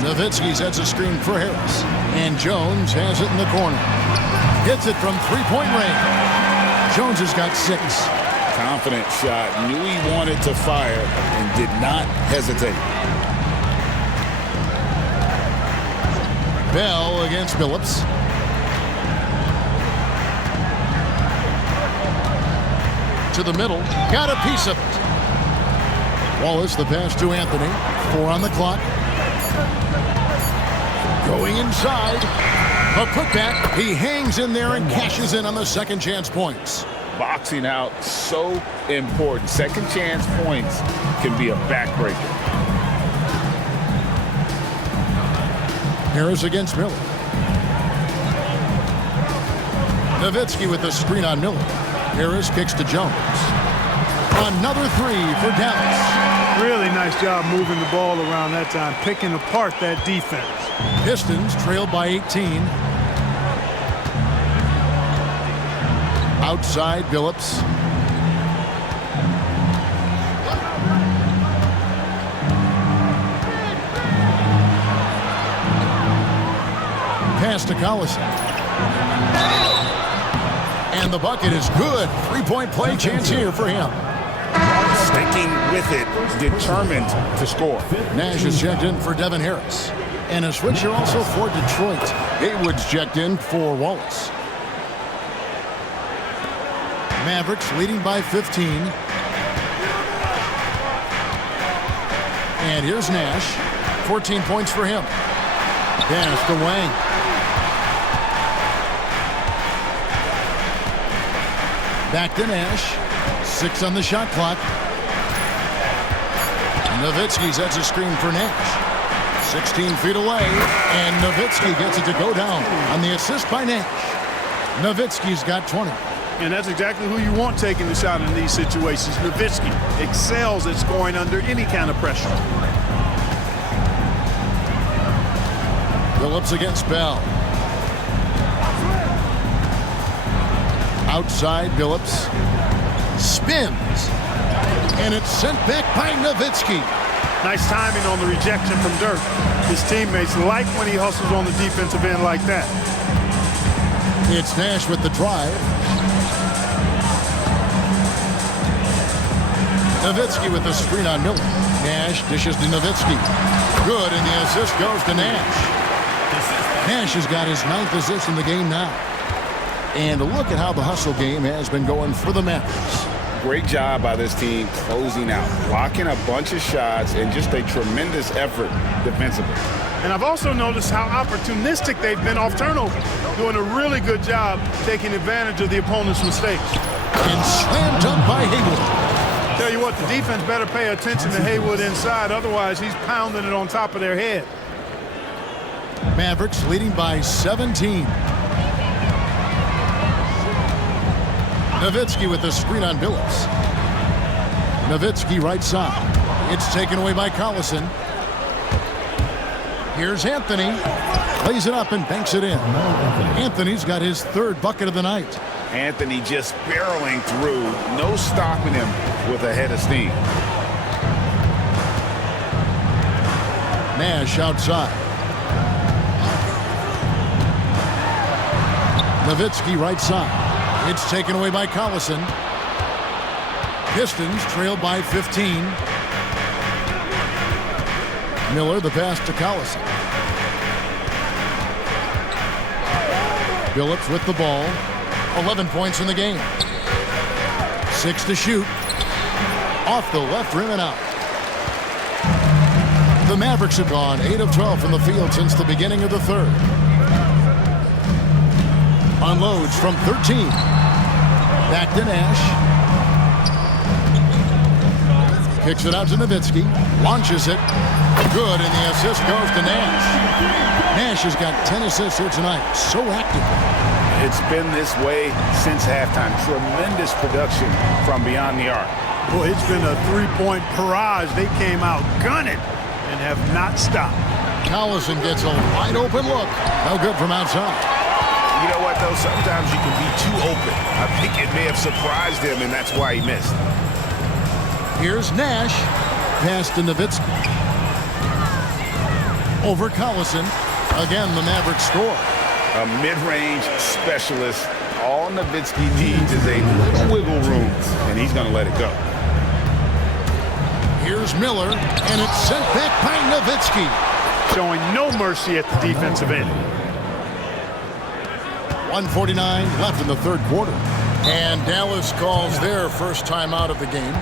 Nowitzki sets a screen for Harris. And Jones has it in the corner. Hits it from three-point range. Jones has got 6. Confident shot. Knew he wanted to fire and did not hesitate. Bell against Billups. To the middle. Got a piece of it. Wallace, the pass to Anthony. 4 on the clock. Going inside. A putback. He hangs in there and cashes in on the second chance points. Boxing out, so important. Second chance points can be a backbreaker. Harris against Miller. Nowitzki with the screen on Miller. Harris kicks to Jones. Another 3 for Dallas. Really nice job moving the ball around that time, picking apart that defense. Pistons trail by 18. Outside Billups. Pass to Collison. And the bucket is good. 3-point play chance here for him. Sticking with it, determined to score. Nash is checked in for Devin Harris. And a switch here also for Detroit. Haywood's checked in for Wallace. Mavericks leading by 15. And here's Nash. 14 points for him. Pass to Wang. Back to Nash. 6 on the shot clock. Nowitzki sets a screen for Nash. 16 feet away, and Nowitzki gets it to go down on the assist by Nash. Nowitzki's got 20. And that's exactly who you want taking the shot in these situations. Nowitzki excels at scoring under any kind of pressure. Phillips against Bell. Outside, Phillips spins, and it's sent back by Nowitzki. Nice timing on the rejection from Dirk. His teammates like when he hustles on the defensive end like that. It's Nash with the drive. Nowitzki with the screen on Miller. Nash dishes to Nowitzki. Good, and the assist goes to Nash. Nash has got his 9th assist in the game now. And look at how the hustle game has been going for the Mavericks. Great job by this team closing out, blocking a bunch of shots, and just a tremendous effort defensively. And I've also noticed how opportunistic they've been off turnover, doing a really good job taking advantage of the opponent's mistakes. And slam dunk by Haywood. Tell you what, the defense better pay attention to Haywood inside, otherwise he's pounding it on top of their head. Mavericks leading by 17. Nowitzki with the screen on Billups. Nowitzki right side. It's taken away by Collison. Here's Anthony. Plays it up and banks it in. Anthony's got his 3rd bucket of the night. Anthony just barreling through. No stopping him with a head of steam. Nash outside. Nowitzki right side. It's taken away by Collison. Pistons trail by 15. Miller the pass to Collison. Billups with the ball. 11 points in the game. 6 to shoot. Off the left rim and out. The Mavericks have gone 8 of 12 from the field since the beginning of the 3rd. Unloads from 13. Back to Nash. Kicks it out to Nowitzki. Launches it. Good, and the assist goes to Nash. Nash has got 10 assists here tonight. So active. It's been this way since halftime. Tremendous production from beyond the arc. Boy, it's been a 3-point barrage. They came out gunning and have not stopped. Collison gets a wide open look. No good from outside. You know what, though? Sometimes you can be too open. I think it may have surprised him, and that's why he missed. Here's Nash. Pass to Nowitzki. Over Collison. Again, the Mavericks score. A mid-range specialist. All Nowitzki needs is a little wiggle room, and he's going to let it go. Here's Miller, and it's sent back by Nowitzki. Showing no mercy at the defensive end. 1:49 left in the 3rd quarter. And Dallas calls their first time out of the game.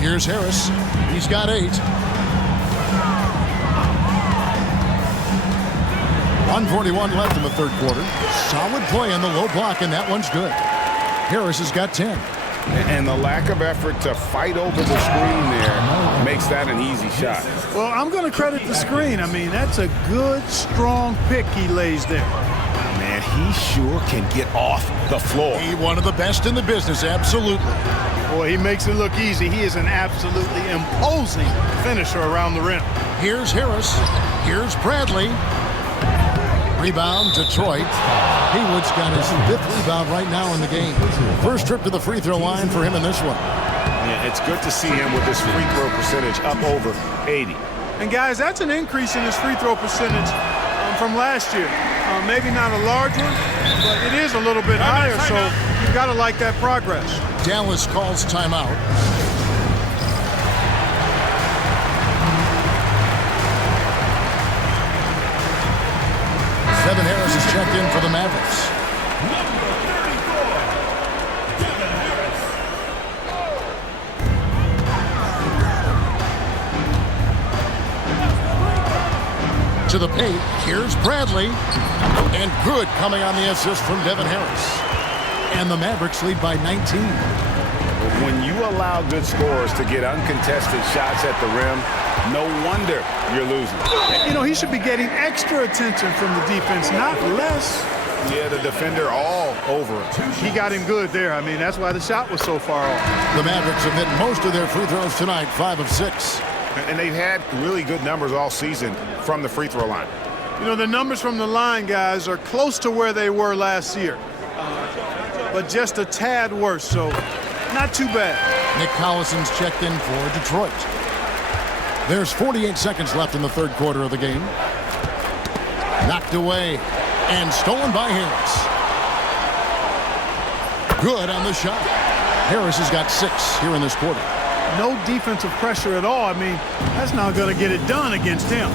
Here's Harris. He's got 8. 1:41 left in the 3rd quarter. Solid play on the low block, and that one's good. Harris has got 10. And the lack of effort to fight over the screen there makes that an easy shot. Well, I'm going to credit the screen. I mean, that's a good, strong pick he lays there. he sure can get off the floor. He one of the best in the business, absolutely. Boy, he makes it look easy. He is an absolutely imposing finisher around the rim. Here's Harris. Here's Bradley. Rebound, Detroit. Haywood's got his 5th rebound right now in the game. First trip to the free throw line for him in this one. Yeah, it's good to see him with his free throw percentage up over 80. And guys, that's an increase in his free throw percentage from last year. Maybe not a large one, but it is a little bit higher, so you've got to like that progress. Dallas calls timeout. Devin Harris is checked in for the Mavericks. To the paint, here's Bradley. And good coming on the assist from Devin Harris. And the Mavericks lead by 19. When you allow good scorers to get uncontested shots at the rim, no wonder you're losing. You know, he should be getting extra attention from the defense, not less. Yeah, the defender all over him. He got him good there. I mean, that's why the shot was so far off. The Mavericks have hit most of their free throws tonight, 5 of 6. And they've had really good numbers all season from the free throw line. You know, the numbers from the line, guys, are close to where they were last year. But just a tad worse, so not too bad. Nick Collison's checked in for Detroit. There's 48 seconds left in the third quarter of the game. Knocked away and stolen by Harris. Good on the shot. Harris has got 6 here in this quarter. No defensive pressure at all. I mean, that's not going to get it done against him.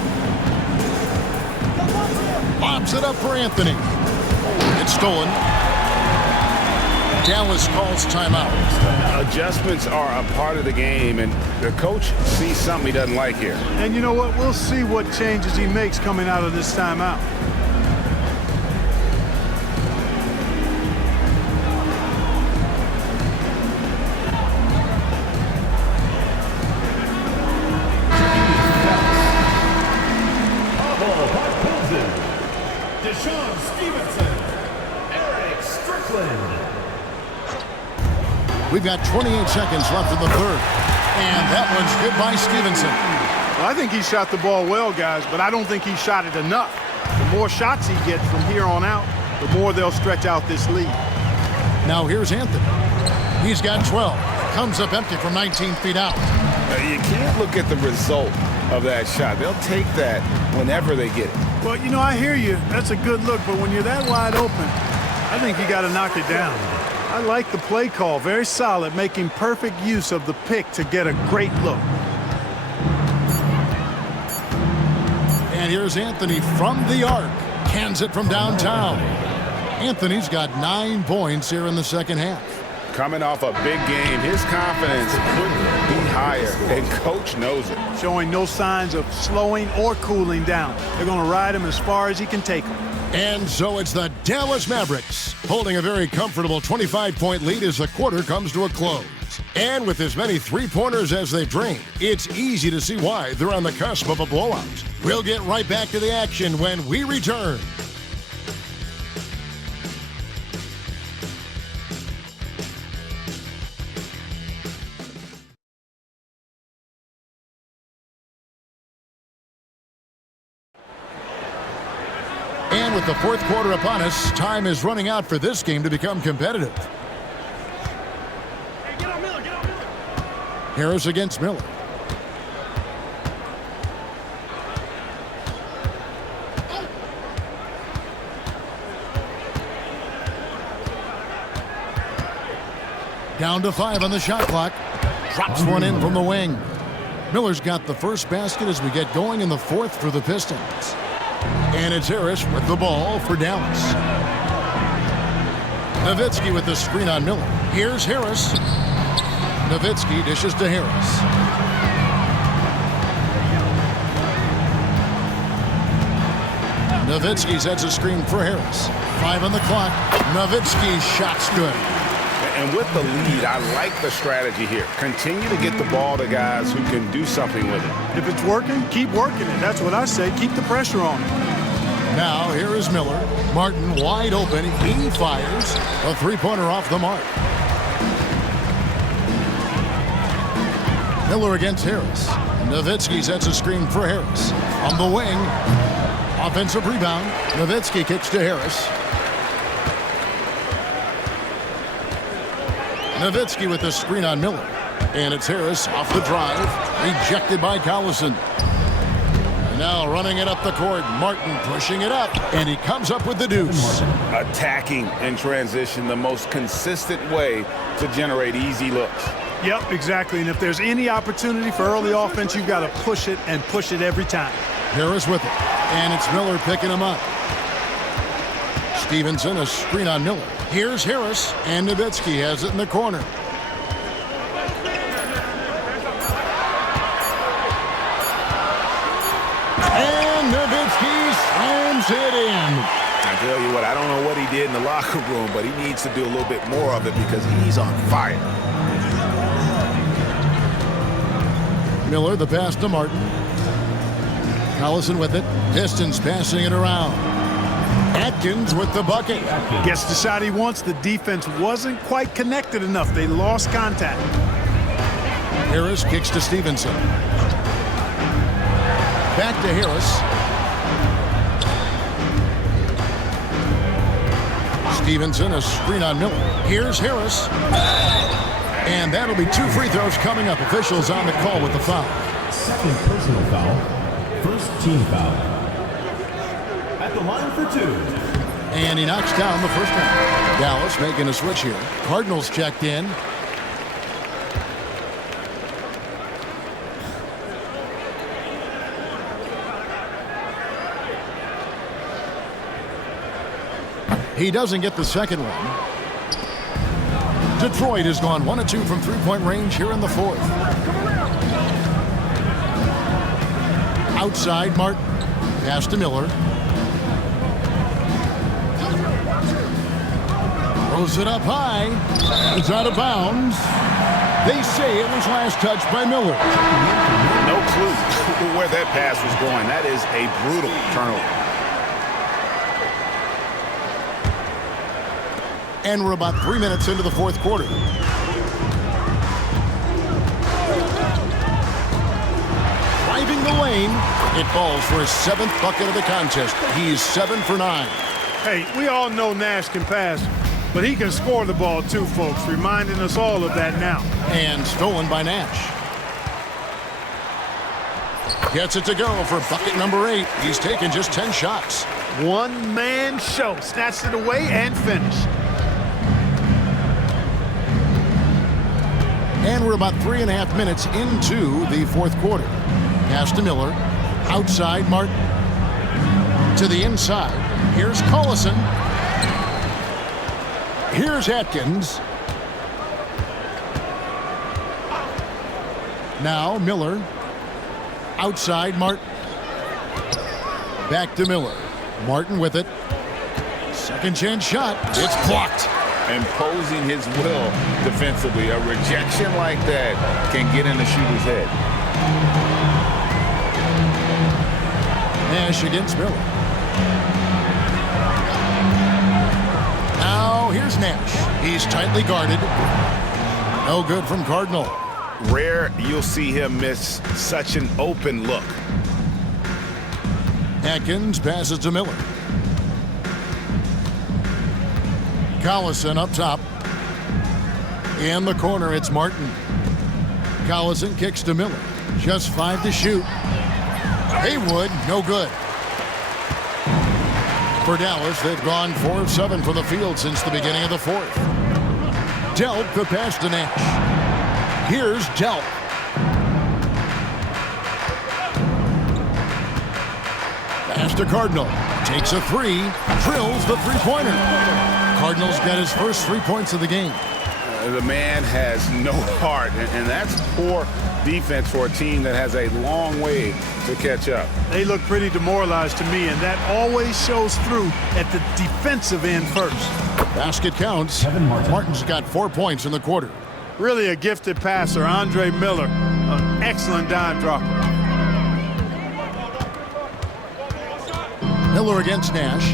Lobs it up for Anthony. It's stolen. Dallas calls timeout. Adjustments are a part of the game, and the coach sees something he doesn't like here. And you know what? We'll see what changes he makes coming out of this timeout. We've got 28 seconds left in the third. And that one's good by Stevenson. Well, I think he shot the ball well, guys, but I don't think he shot it enough. The more shots he gets from here on out, the more they'll stretch out this lead. Now here's Anthony. He's got 12. Comes up empty from 19 feet out. You can't look at the result of that shot. They'll take that whenever they get it. Well, you know, I hear you. That's a good look, but when you're that wide open, I think you got to knock it down. I like the play call. Very solid, making perfect use of the pick to get a great look. And here's Anthony from the arc. Cans it from downtown. Anthony's got 9 points here in the second half. Coming off a big game, his confidence couldn't be higher, and coach knows it. Showing no signs of slowing or cooling down. They're going to ride him as far as he can take him. And so it's the Dallas Mavericks holding a very comfortable 25-point lead as the quarter comes to a close. And with as many three-pointers as they've drained, it's easy to see why they're on the cusp of a blowout. We'll get right back to the action when we return. And with the fourth quarter upon us, time is running out for this game to become competitive. Hey, get on Miller, get on Miller. Harris against Miller. Down to 5 on the shot clock. Drops one in from the wing. Miller's got the first basket as we get going in the fourth for the Pistons. And it's Harris with the ball for Dallas. Nowitzki with the screen on Miller. Here's Harris. Nowitzki dishes to Harris. Nowitzki sets a screen for Harris. 5 on the clock. Nowitzki's shot's good. And with the lead, I like the strategy here. Continue to get the ball to guys who can do something with it. If it's working, keep working it. That's what I say. Keep the pressure on him. Now here is Miller. Martin wide open. He fires. A three-pointer off the mark. Miller against Harris. Nowitzki sets a screen for Harris. On the wing. Offensive rebound. Nowitzki kicks to Harris. Nowitzki with the screen on Miller. And it's Harris off the drive. Rejected by Collison. Now running it up the court. Martin pushing it up. And he comes up with the deuce. Attacking in transition, the most consistent way to generate easy looks. Yep, exactly. And if there's any opportunity for early offense, you've got to push it and push it every time. Harris with it. And it's Miller picking him up. Stevenson, a screen on Miller. Here's Harris, and Nowitzki has it in the corner. And Nowitzki slams it in. I tell you what, I don't know what he did in the locker room, but he needs to do a little bit more of it because he's on fire. Miller, the pass to Martin. Collison with it. Pistons passing it around. Atkins with the bucket. Gets the shot he wants. The defense wasn't quite connected enough. They lost contact. Harris kicks to Stevenson. Back to Harris. Stevenson, a screen on Miller. Here's Harris. And that'll be 2 free throws coming up. Officials on the call with the foul. Second personal foul. First team foul. At the line for 2. And he knocks down the first one. Dallas making a switch here. Cardinals checked in. He doesn't get the second one. Detroit has gone 1 of 2 from three-point range here in the fourth. Outside, Martin. Pass to Miller. Throws it up high. It's out of bounds. They say it was last touched by Miller. No clue where that pass was going. That is a brutal turnover. And we're about 3 minutes into the fourth quarter. Driving the lane. It falls for his 7th bucket of the contest. He's 7 for 9. Hey, we all know Nash can pass, but he can score the ball too, folks, reminding us all of that now. And stolen by Nash. Gets it to go for bucket number 8. He's taken just 10 shots. One-man show. Snatched it away and finished. And we're about 3.5 minutes into the fourth quarter. Pass to Miller. Outside, Martin. To the inside. Here's Collison. Here's Atkins. Now Miller. Outside, Martin. Back to Miller. Martin with it. Second chance shot. It's blocked. Imposing his will defensively. A rejection like that can get in the shooter's head. Nash against Miller. Now here's Nash. He's tightly guarded. No good from Cardinal. Rare you'll see him miss such an open look. Atkins passes to Miller. Collison up top. In the corner, it's Martin. Collison kicks to Miller. Just 5 to shoot. Haywood, no good. For Dallas, they've gone 4 of 7 from the field since the beginning of the fourth. Delp the pass to Nash. Here's Delp. Pass to Cardinal. Takes a 3. Drills the three-pointer. Cardinals got his first 3 points of the game. The man has no heart, and that's poor defense for a team that has a long way to catch up. They look pretty demoralized to me, and that always shows through at the defensive end first. Basket counts. Martin's got 4 points in the quarter. Really a gifted passer, Andre Miller. An excellent dime dropper. Miller against Nash.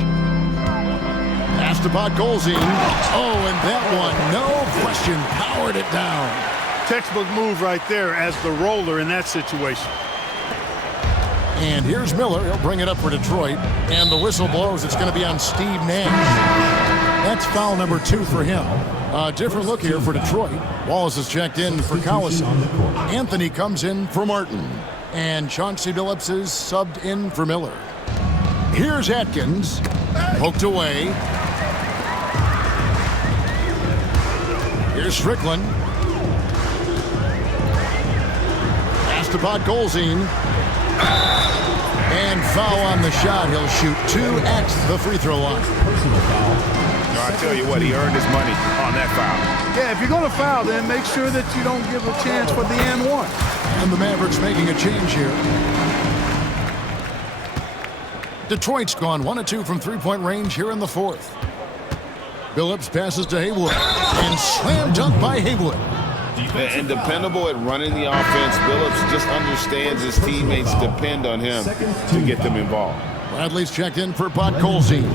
Pass to Podkolzin. Oh, and that one, no question, powered it down. Textbook move right there as the roller in that situation. And here's Miller. He'll bring it up for Detroit. And the whistle blows. It's going to be on Steve Nash. That's foul number 2 for him. A different look here for Detroit. Wallace is checked in for Collison. Anthony comes in for Martin. And Chauncey Billups is subbed in for Miller. Here's Atkins. Poked away. Here's Strickland. Pass to Podkolzin. And foul on the shot. He'll shoot 2 at the free throw line. Personal foul. No, I tell you what, he earned his money on that foul. Yeah, if you're going to foul, then make sure that you don't give a chance for the and one. And the Mavericks making a change here. Detroit's gone 1 of 2 from three-point range here in the fourth. Billups passes to Haywood. And slam dunk by Haywood. And dependable at running the offense. Billups just understands his teammates depend on him to get them involved. Bradley's checked in for Podkolzin.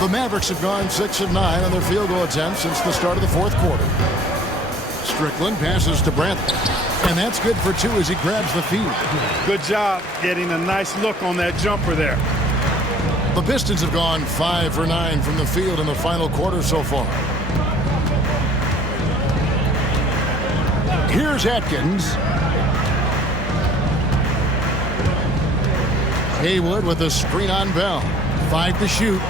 The Mavericks have gone 6 of 9 on their field goal attempts since the start of the fourth quarter. Strickland passes to Brantley. And that's good for 2 as he grabs the feed. Good job getting a nice look on that jumper there. The Pistons have gone 5 for 9 from the field in the final quarter so far. Here's Atkins. Haywood with a screen on Bell. 5 to shoot.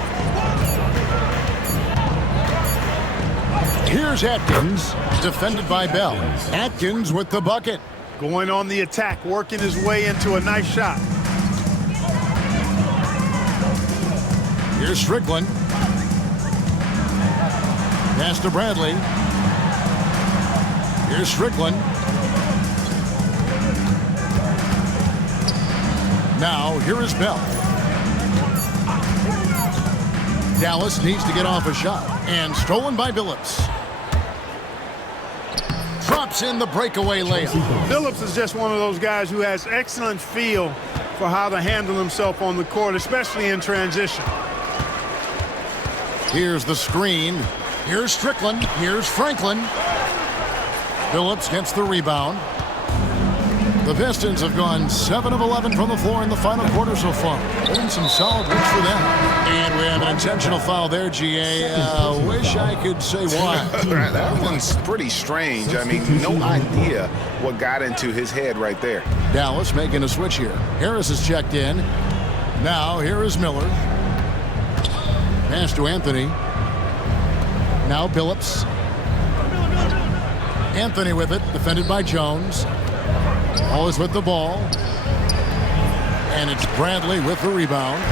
Here's Atkins, defended by Bell. Atkins with the bucket. Going on the attack, working his way into a nice shot. Here's Strickland. Pass to Bradley. Here's Strickland. Now, here is Bell. Dallas needs to get off a shot. And stolen by Billups. Drops in the breakaway layup. Billups is just one of those guys who has excellent feel for how to handle himself on the court, especially in transition. Here's the screen. Here's Strickland. Here's Franklin. Billups gets the rebound. The Pistons have gone 7 of 11 from the floor in the final quarter so far. Been some solid looks for them. And we have an intentional foul there, GA. Wish I could say why. That one's pretty strange. I mean, no idea what got into his head right there. Dallas making a switch here. Harris is checked in. Now here is Miller. Pass to Anthony. Now Billups. Anthony with it, defended by Jones. Always with the ball. And it's Bradley with the rebound.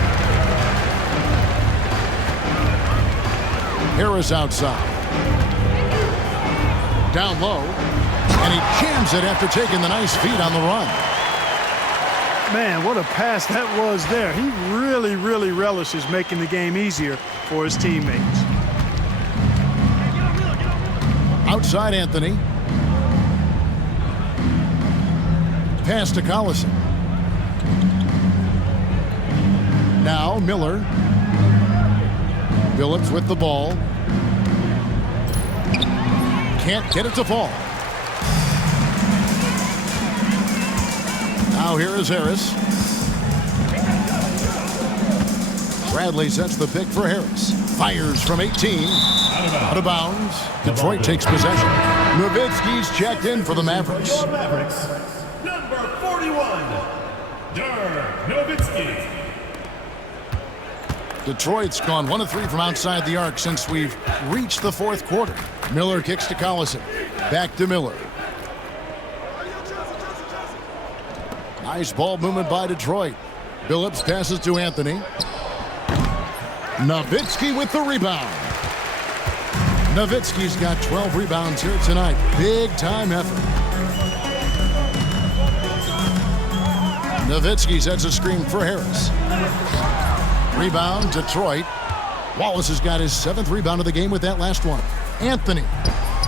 Harris outside. Down low. And he jams it after taking the nice feed on the run. Man, what a pass that was there. He really, really relishes making the game easier for his teammates. Outside Anthony. Pass to Collison. Now Miller. Billups with the ball. Can't get it to fall. Now here is Harris. Bradley sets the pick for Harris. Fires from 18. Out of bounds. Detroit takes possession. Nowitzki's checked in for the Mavericks. Number 41, Dirk Nowitzki. Detroit's gone 1 of 3 from outside the arc since we've reached the fourth quarter. Miller kicks to Collison. Back to Miller. Nice ball movement by Detroit. Billups passes to Anthony. Nowitzki with the rebound. Nowitzki's got 12 rebounds here tonight. Big time effort. Nowitzki sets a screen for Harris. Rebound, Detroit. Wallace has got his 7th rebound of the game with that last one. Anthony.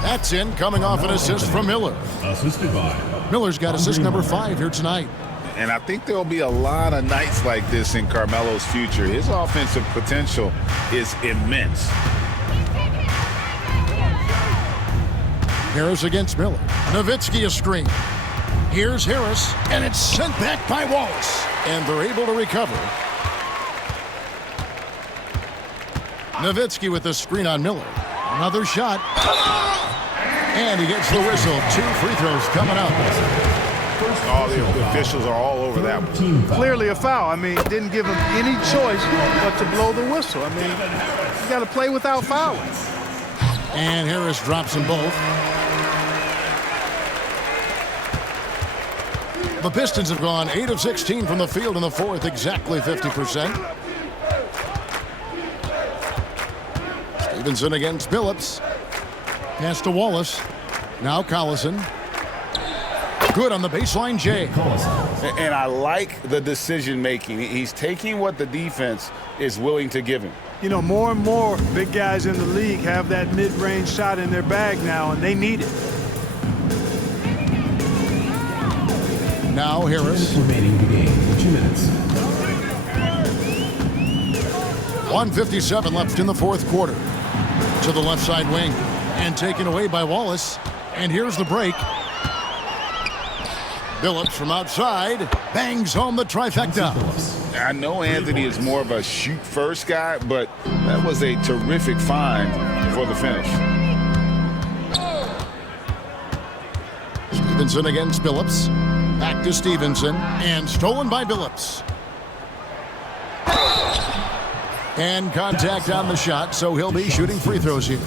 That's in, coming off an assist from Miller. Assisted by Miller's got assist number 5 here tonight. And I think there will be a lot of nights like this in Carmelo's future. His offensive potential is immense. Harris against Miller. Nowitzki a screen. Here's Harris, and it's sent back by Wallace. And they're able to recover. Nowitzki with the screen on Miller. Another shot. And he gets the whistle. 2 free throws coming up. All the officials are all over that one. Clearly a foul. I mean, didn't give him any choice but to blow the whistle. I mean, you got to play without fouling. And Harris drops them both. The Pistons have gone 8 of 16 from the field in the fourth, exactly 50%. Stevenson against Billups. Pass to Wallace. Now Collison. Good on the baseline, Jay. And I like the decision making. He's taking what the defense is willing to give him. You know, more and more big guys in the league have that mid-range shot in their bag now, and they need it. Now Harris. Remaining in the game, 2 minutes. 1:57 left in the fourth quarter. To the left side wing. And taken away by Wallace. And here's the break. Billups from outside bangs home the trifecta. I know Anthony is more of a shoot-first guy, but that was a terrific find for the finish. Stevenson against Billups. Back to Stevenson. And stolen by Billups. And contact on the shot, so he'll be shooting free throws here.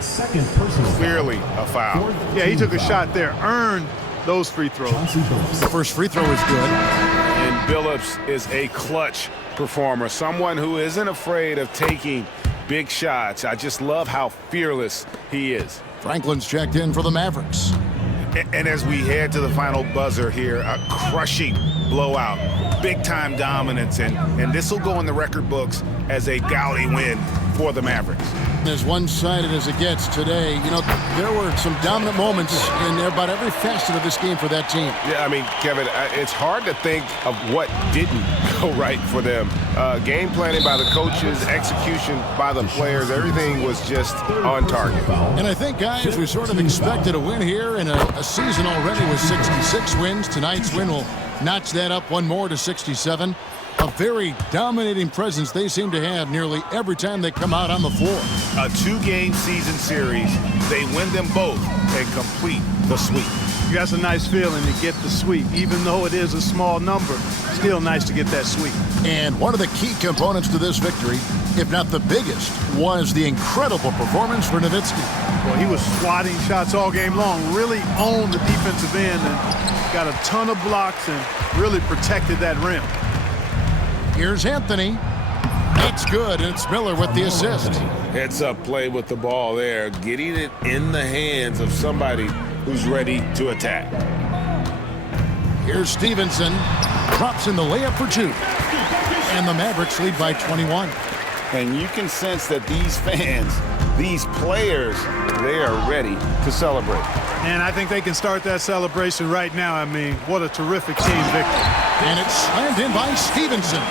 Second personal. Clearly a foul. Yeah, he took a shot there, earned those free throws. The first free throw is good. And Billups is a clutch performer, someone who isn't afraid of taking big shots. I just love how fearless he is. Franklin's checked in for the Mavericks. And as we head to the final buzzer here, a crushing blowout, big-time dominance, and this will go in the record books as a gaudy win for the Mavericks. As one-sided as it gets today, you know, there were some dominant moments in about every facet of this game for that team. Yeah, I mean, Kevin, it's hard to think of what didn't go right for them. Game planning by the coaches, execution by the players, everything was just on target. And I think, guys, we sort of expected a win here in a season already with 66 wins. Tonight's win will notch that up one more to 67. A very dominating presence they seem to have nearly every time they come out on the floor. A 2-game season series, they win them both and complete the sweep. That's a nice feeling to get the sweep. Even though it is a small number, still nice to get that sweep. And one of the key components to this victory, if not the biggest, was the incredible performance for Nowitzki. Well, he was swatting shots all game long, really owned the defensive end and got a ton of blocks and really protected that rim. Here's Anthony. It's good, and it's Miller with the assist. Heads-up play with the ball there, getting it in the hands of somebody who's ready to attack. Here's Stevenson. Drops in the layup for 2. And the Mavericks lead by 21. And you can sense that these fans, these players, they are ready to celebrate. And I think they can start that celebration right now. I mean, what a terrific team victory. And it's slammed in by Stevenson.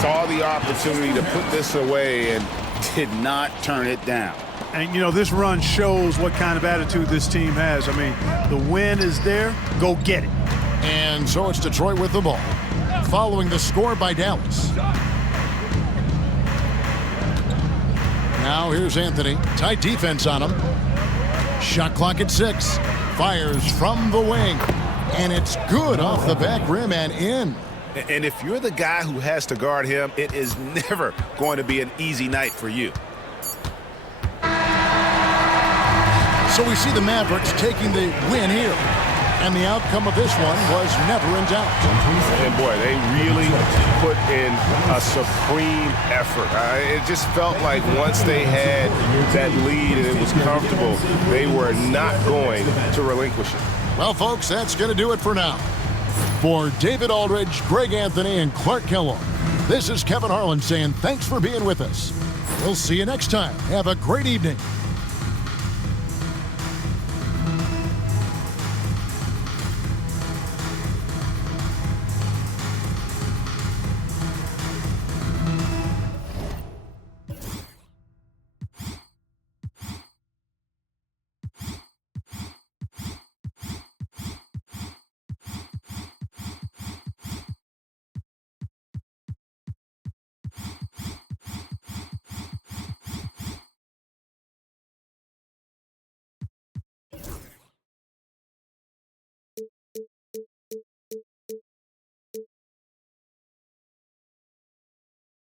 Saw the opportunity to put this away and did not turn it down. And, you know, this run shows what kind of attitude this team has. I mean, the win is there. Go get it. And so it's Detroit with the ball. Following the score by Dallas. Now here's Anthony. Tight defense on him. Shot clock at 6. Fires from the wing. And it's good off the back rim and in. And if you're the guy who has to guard him, it is never going to be an easy night for you. So we see the Mavericks taking the win here. And the outcome of this one was never in doubt. And boy, they really put in a supreme effort. It just felt like once they had that lead and it was comfortable, they were not going to relinquish it. Well, folks, that's going to do it for now. For David Aldridge, Greg Anthony, and Clark Kellogg, this is Kevin Harlan saying thanks for being with us. We'll see you next time. Have a great evening.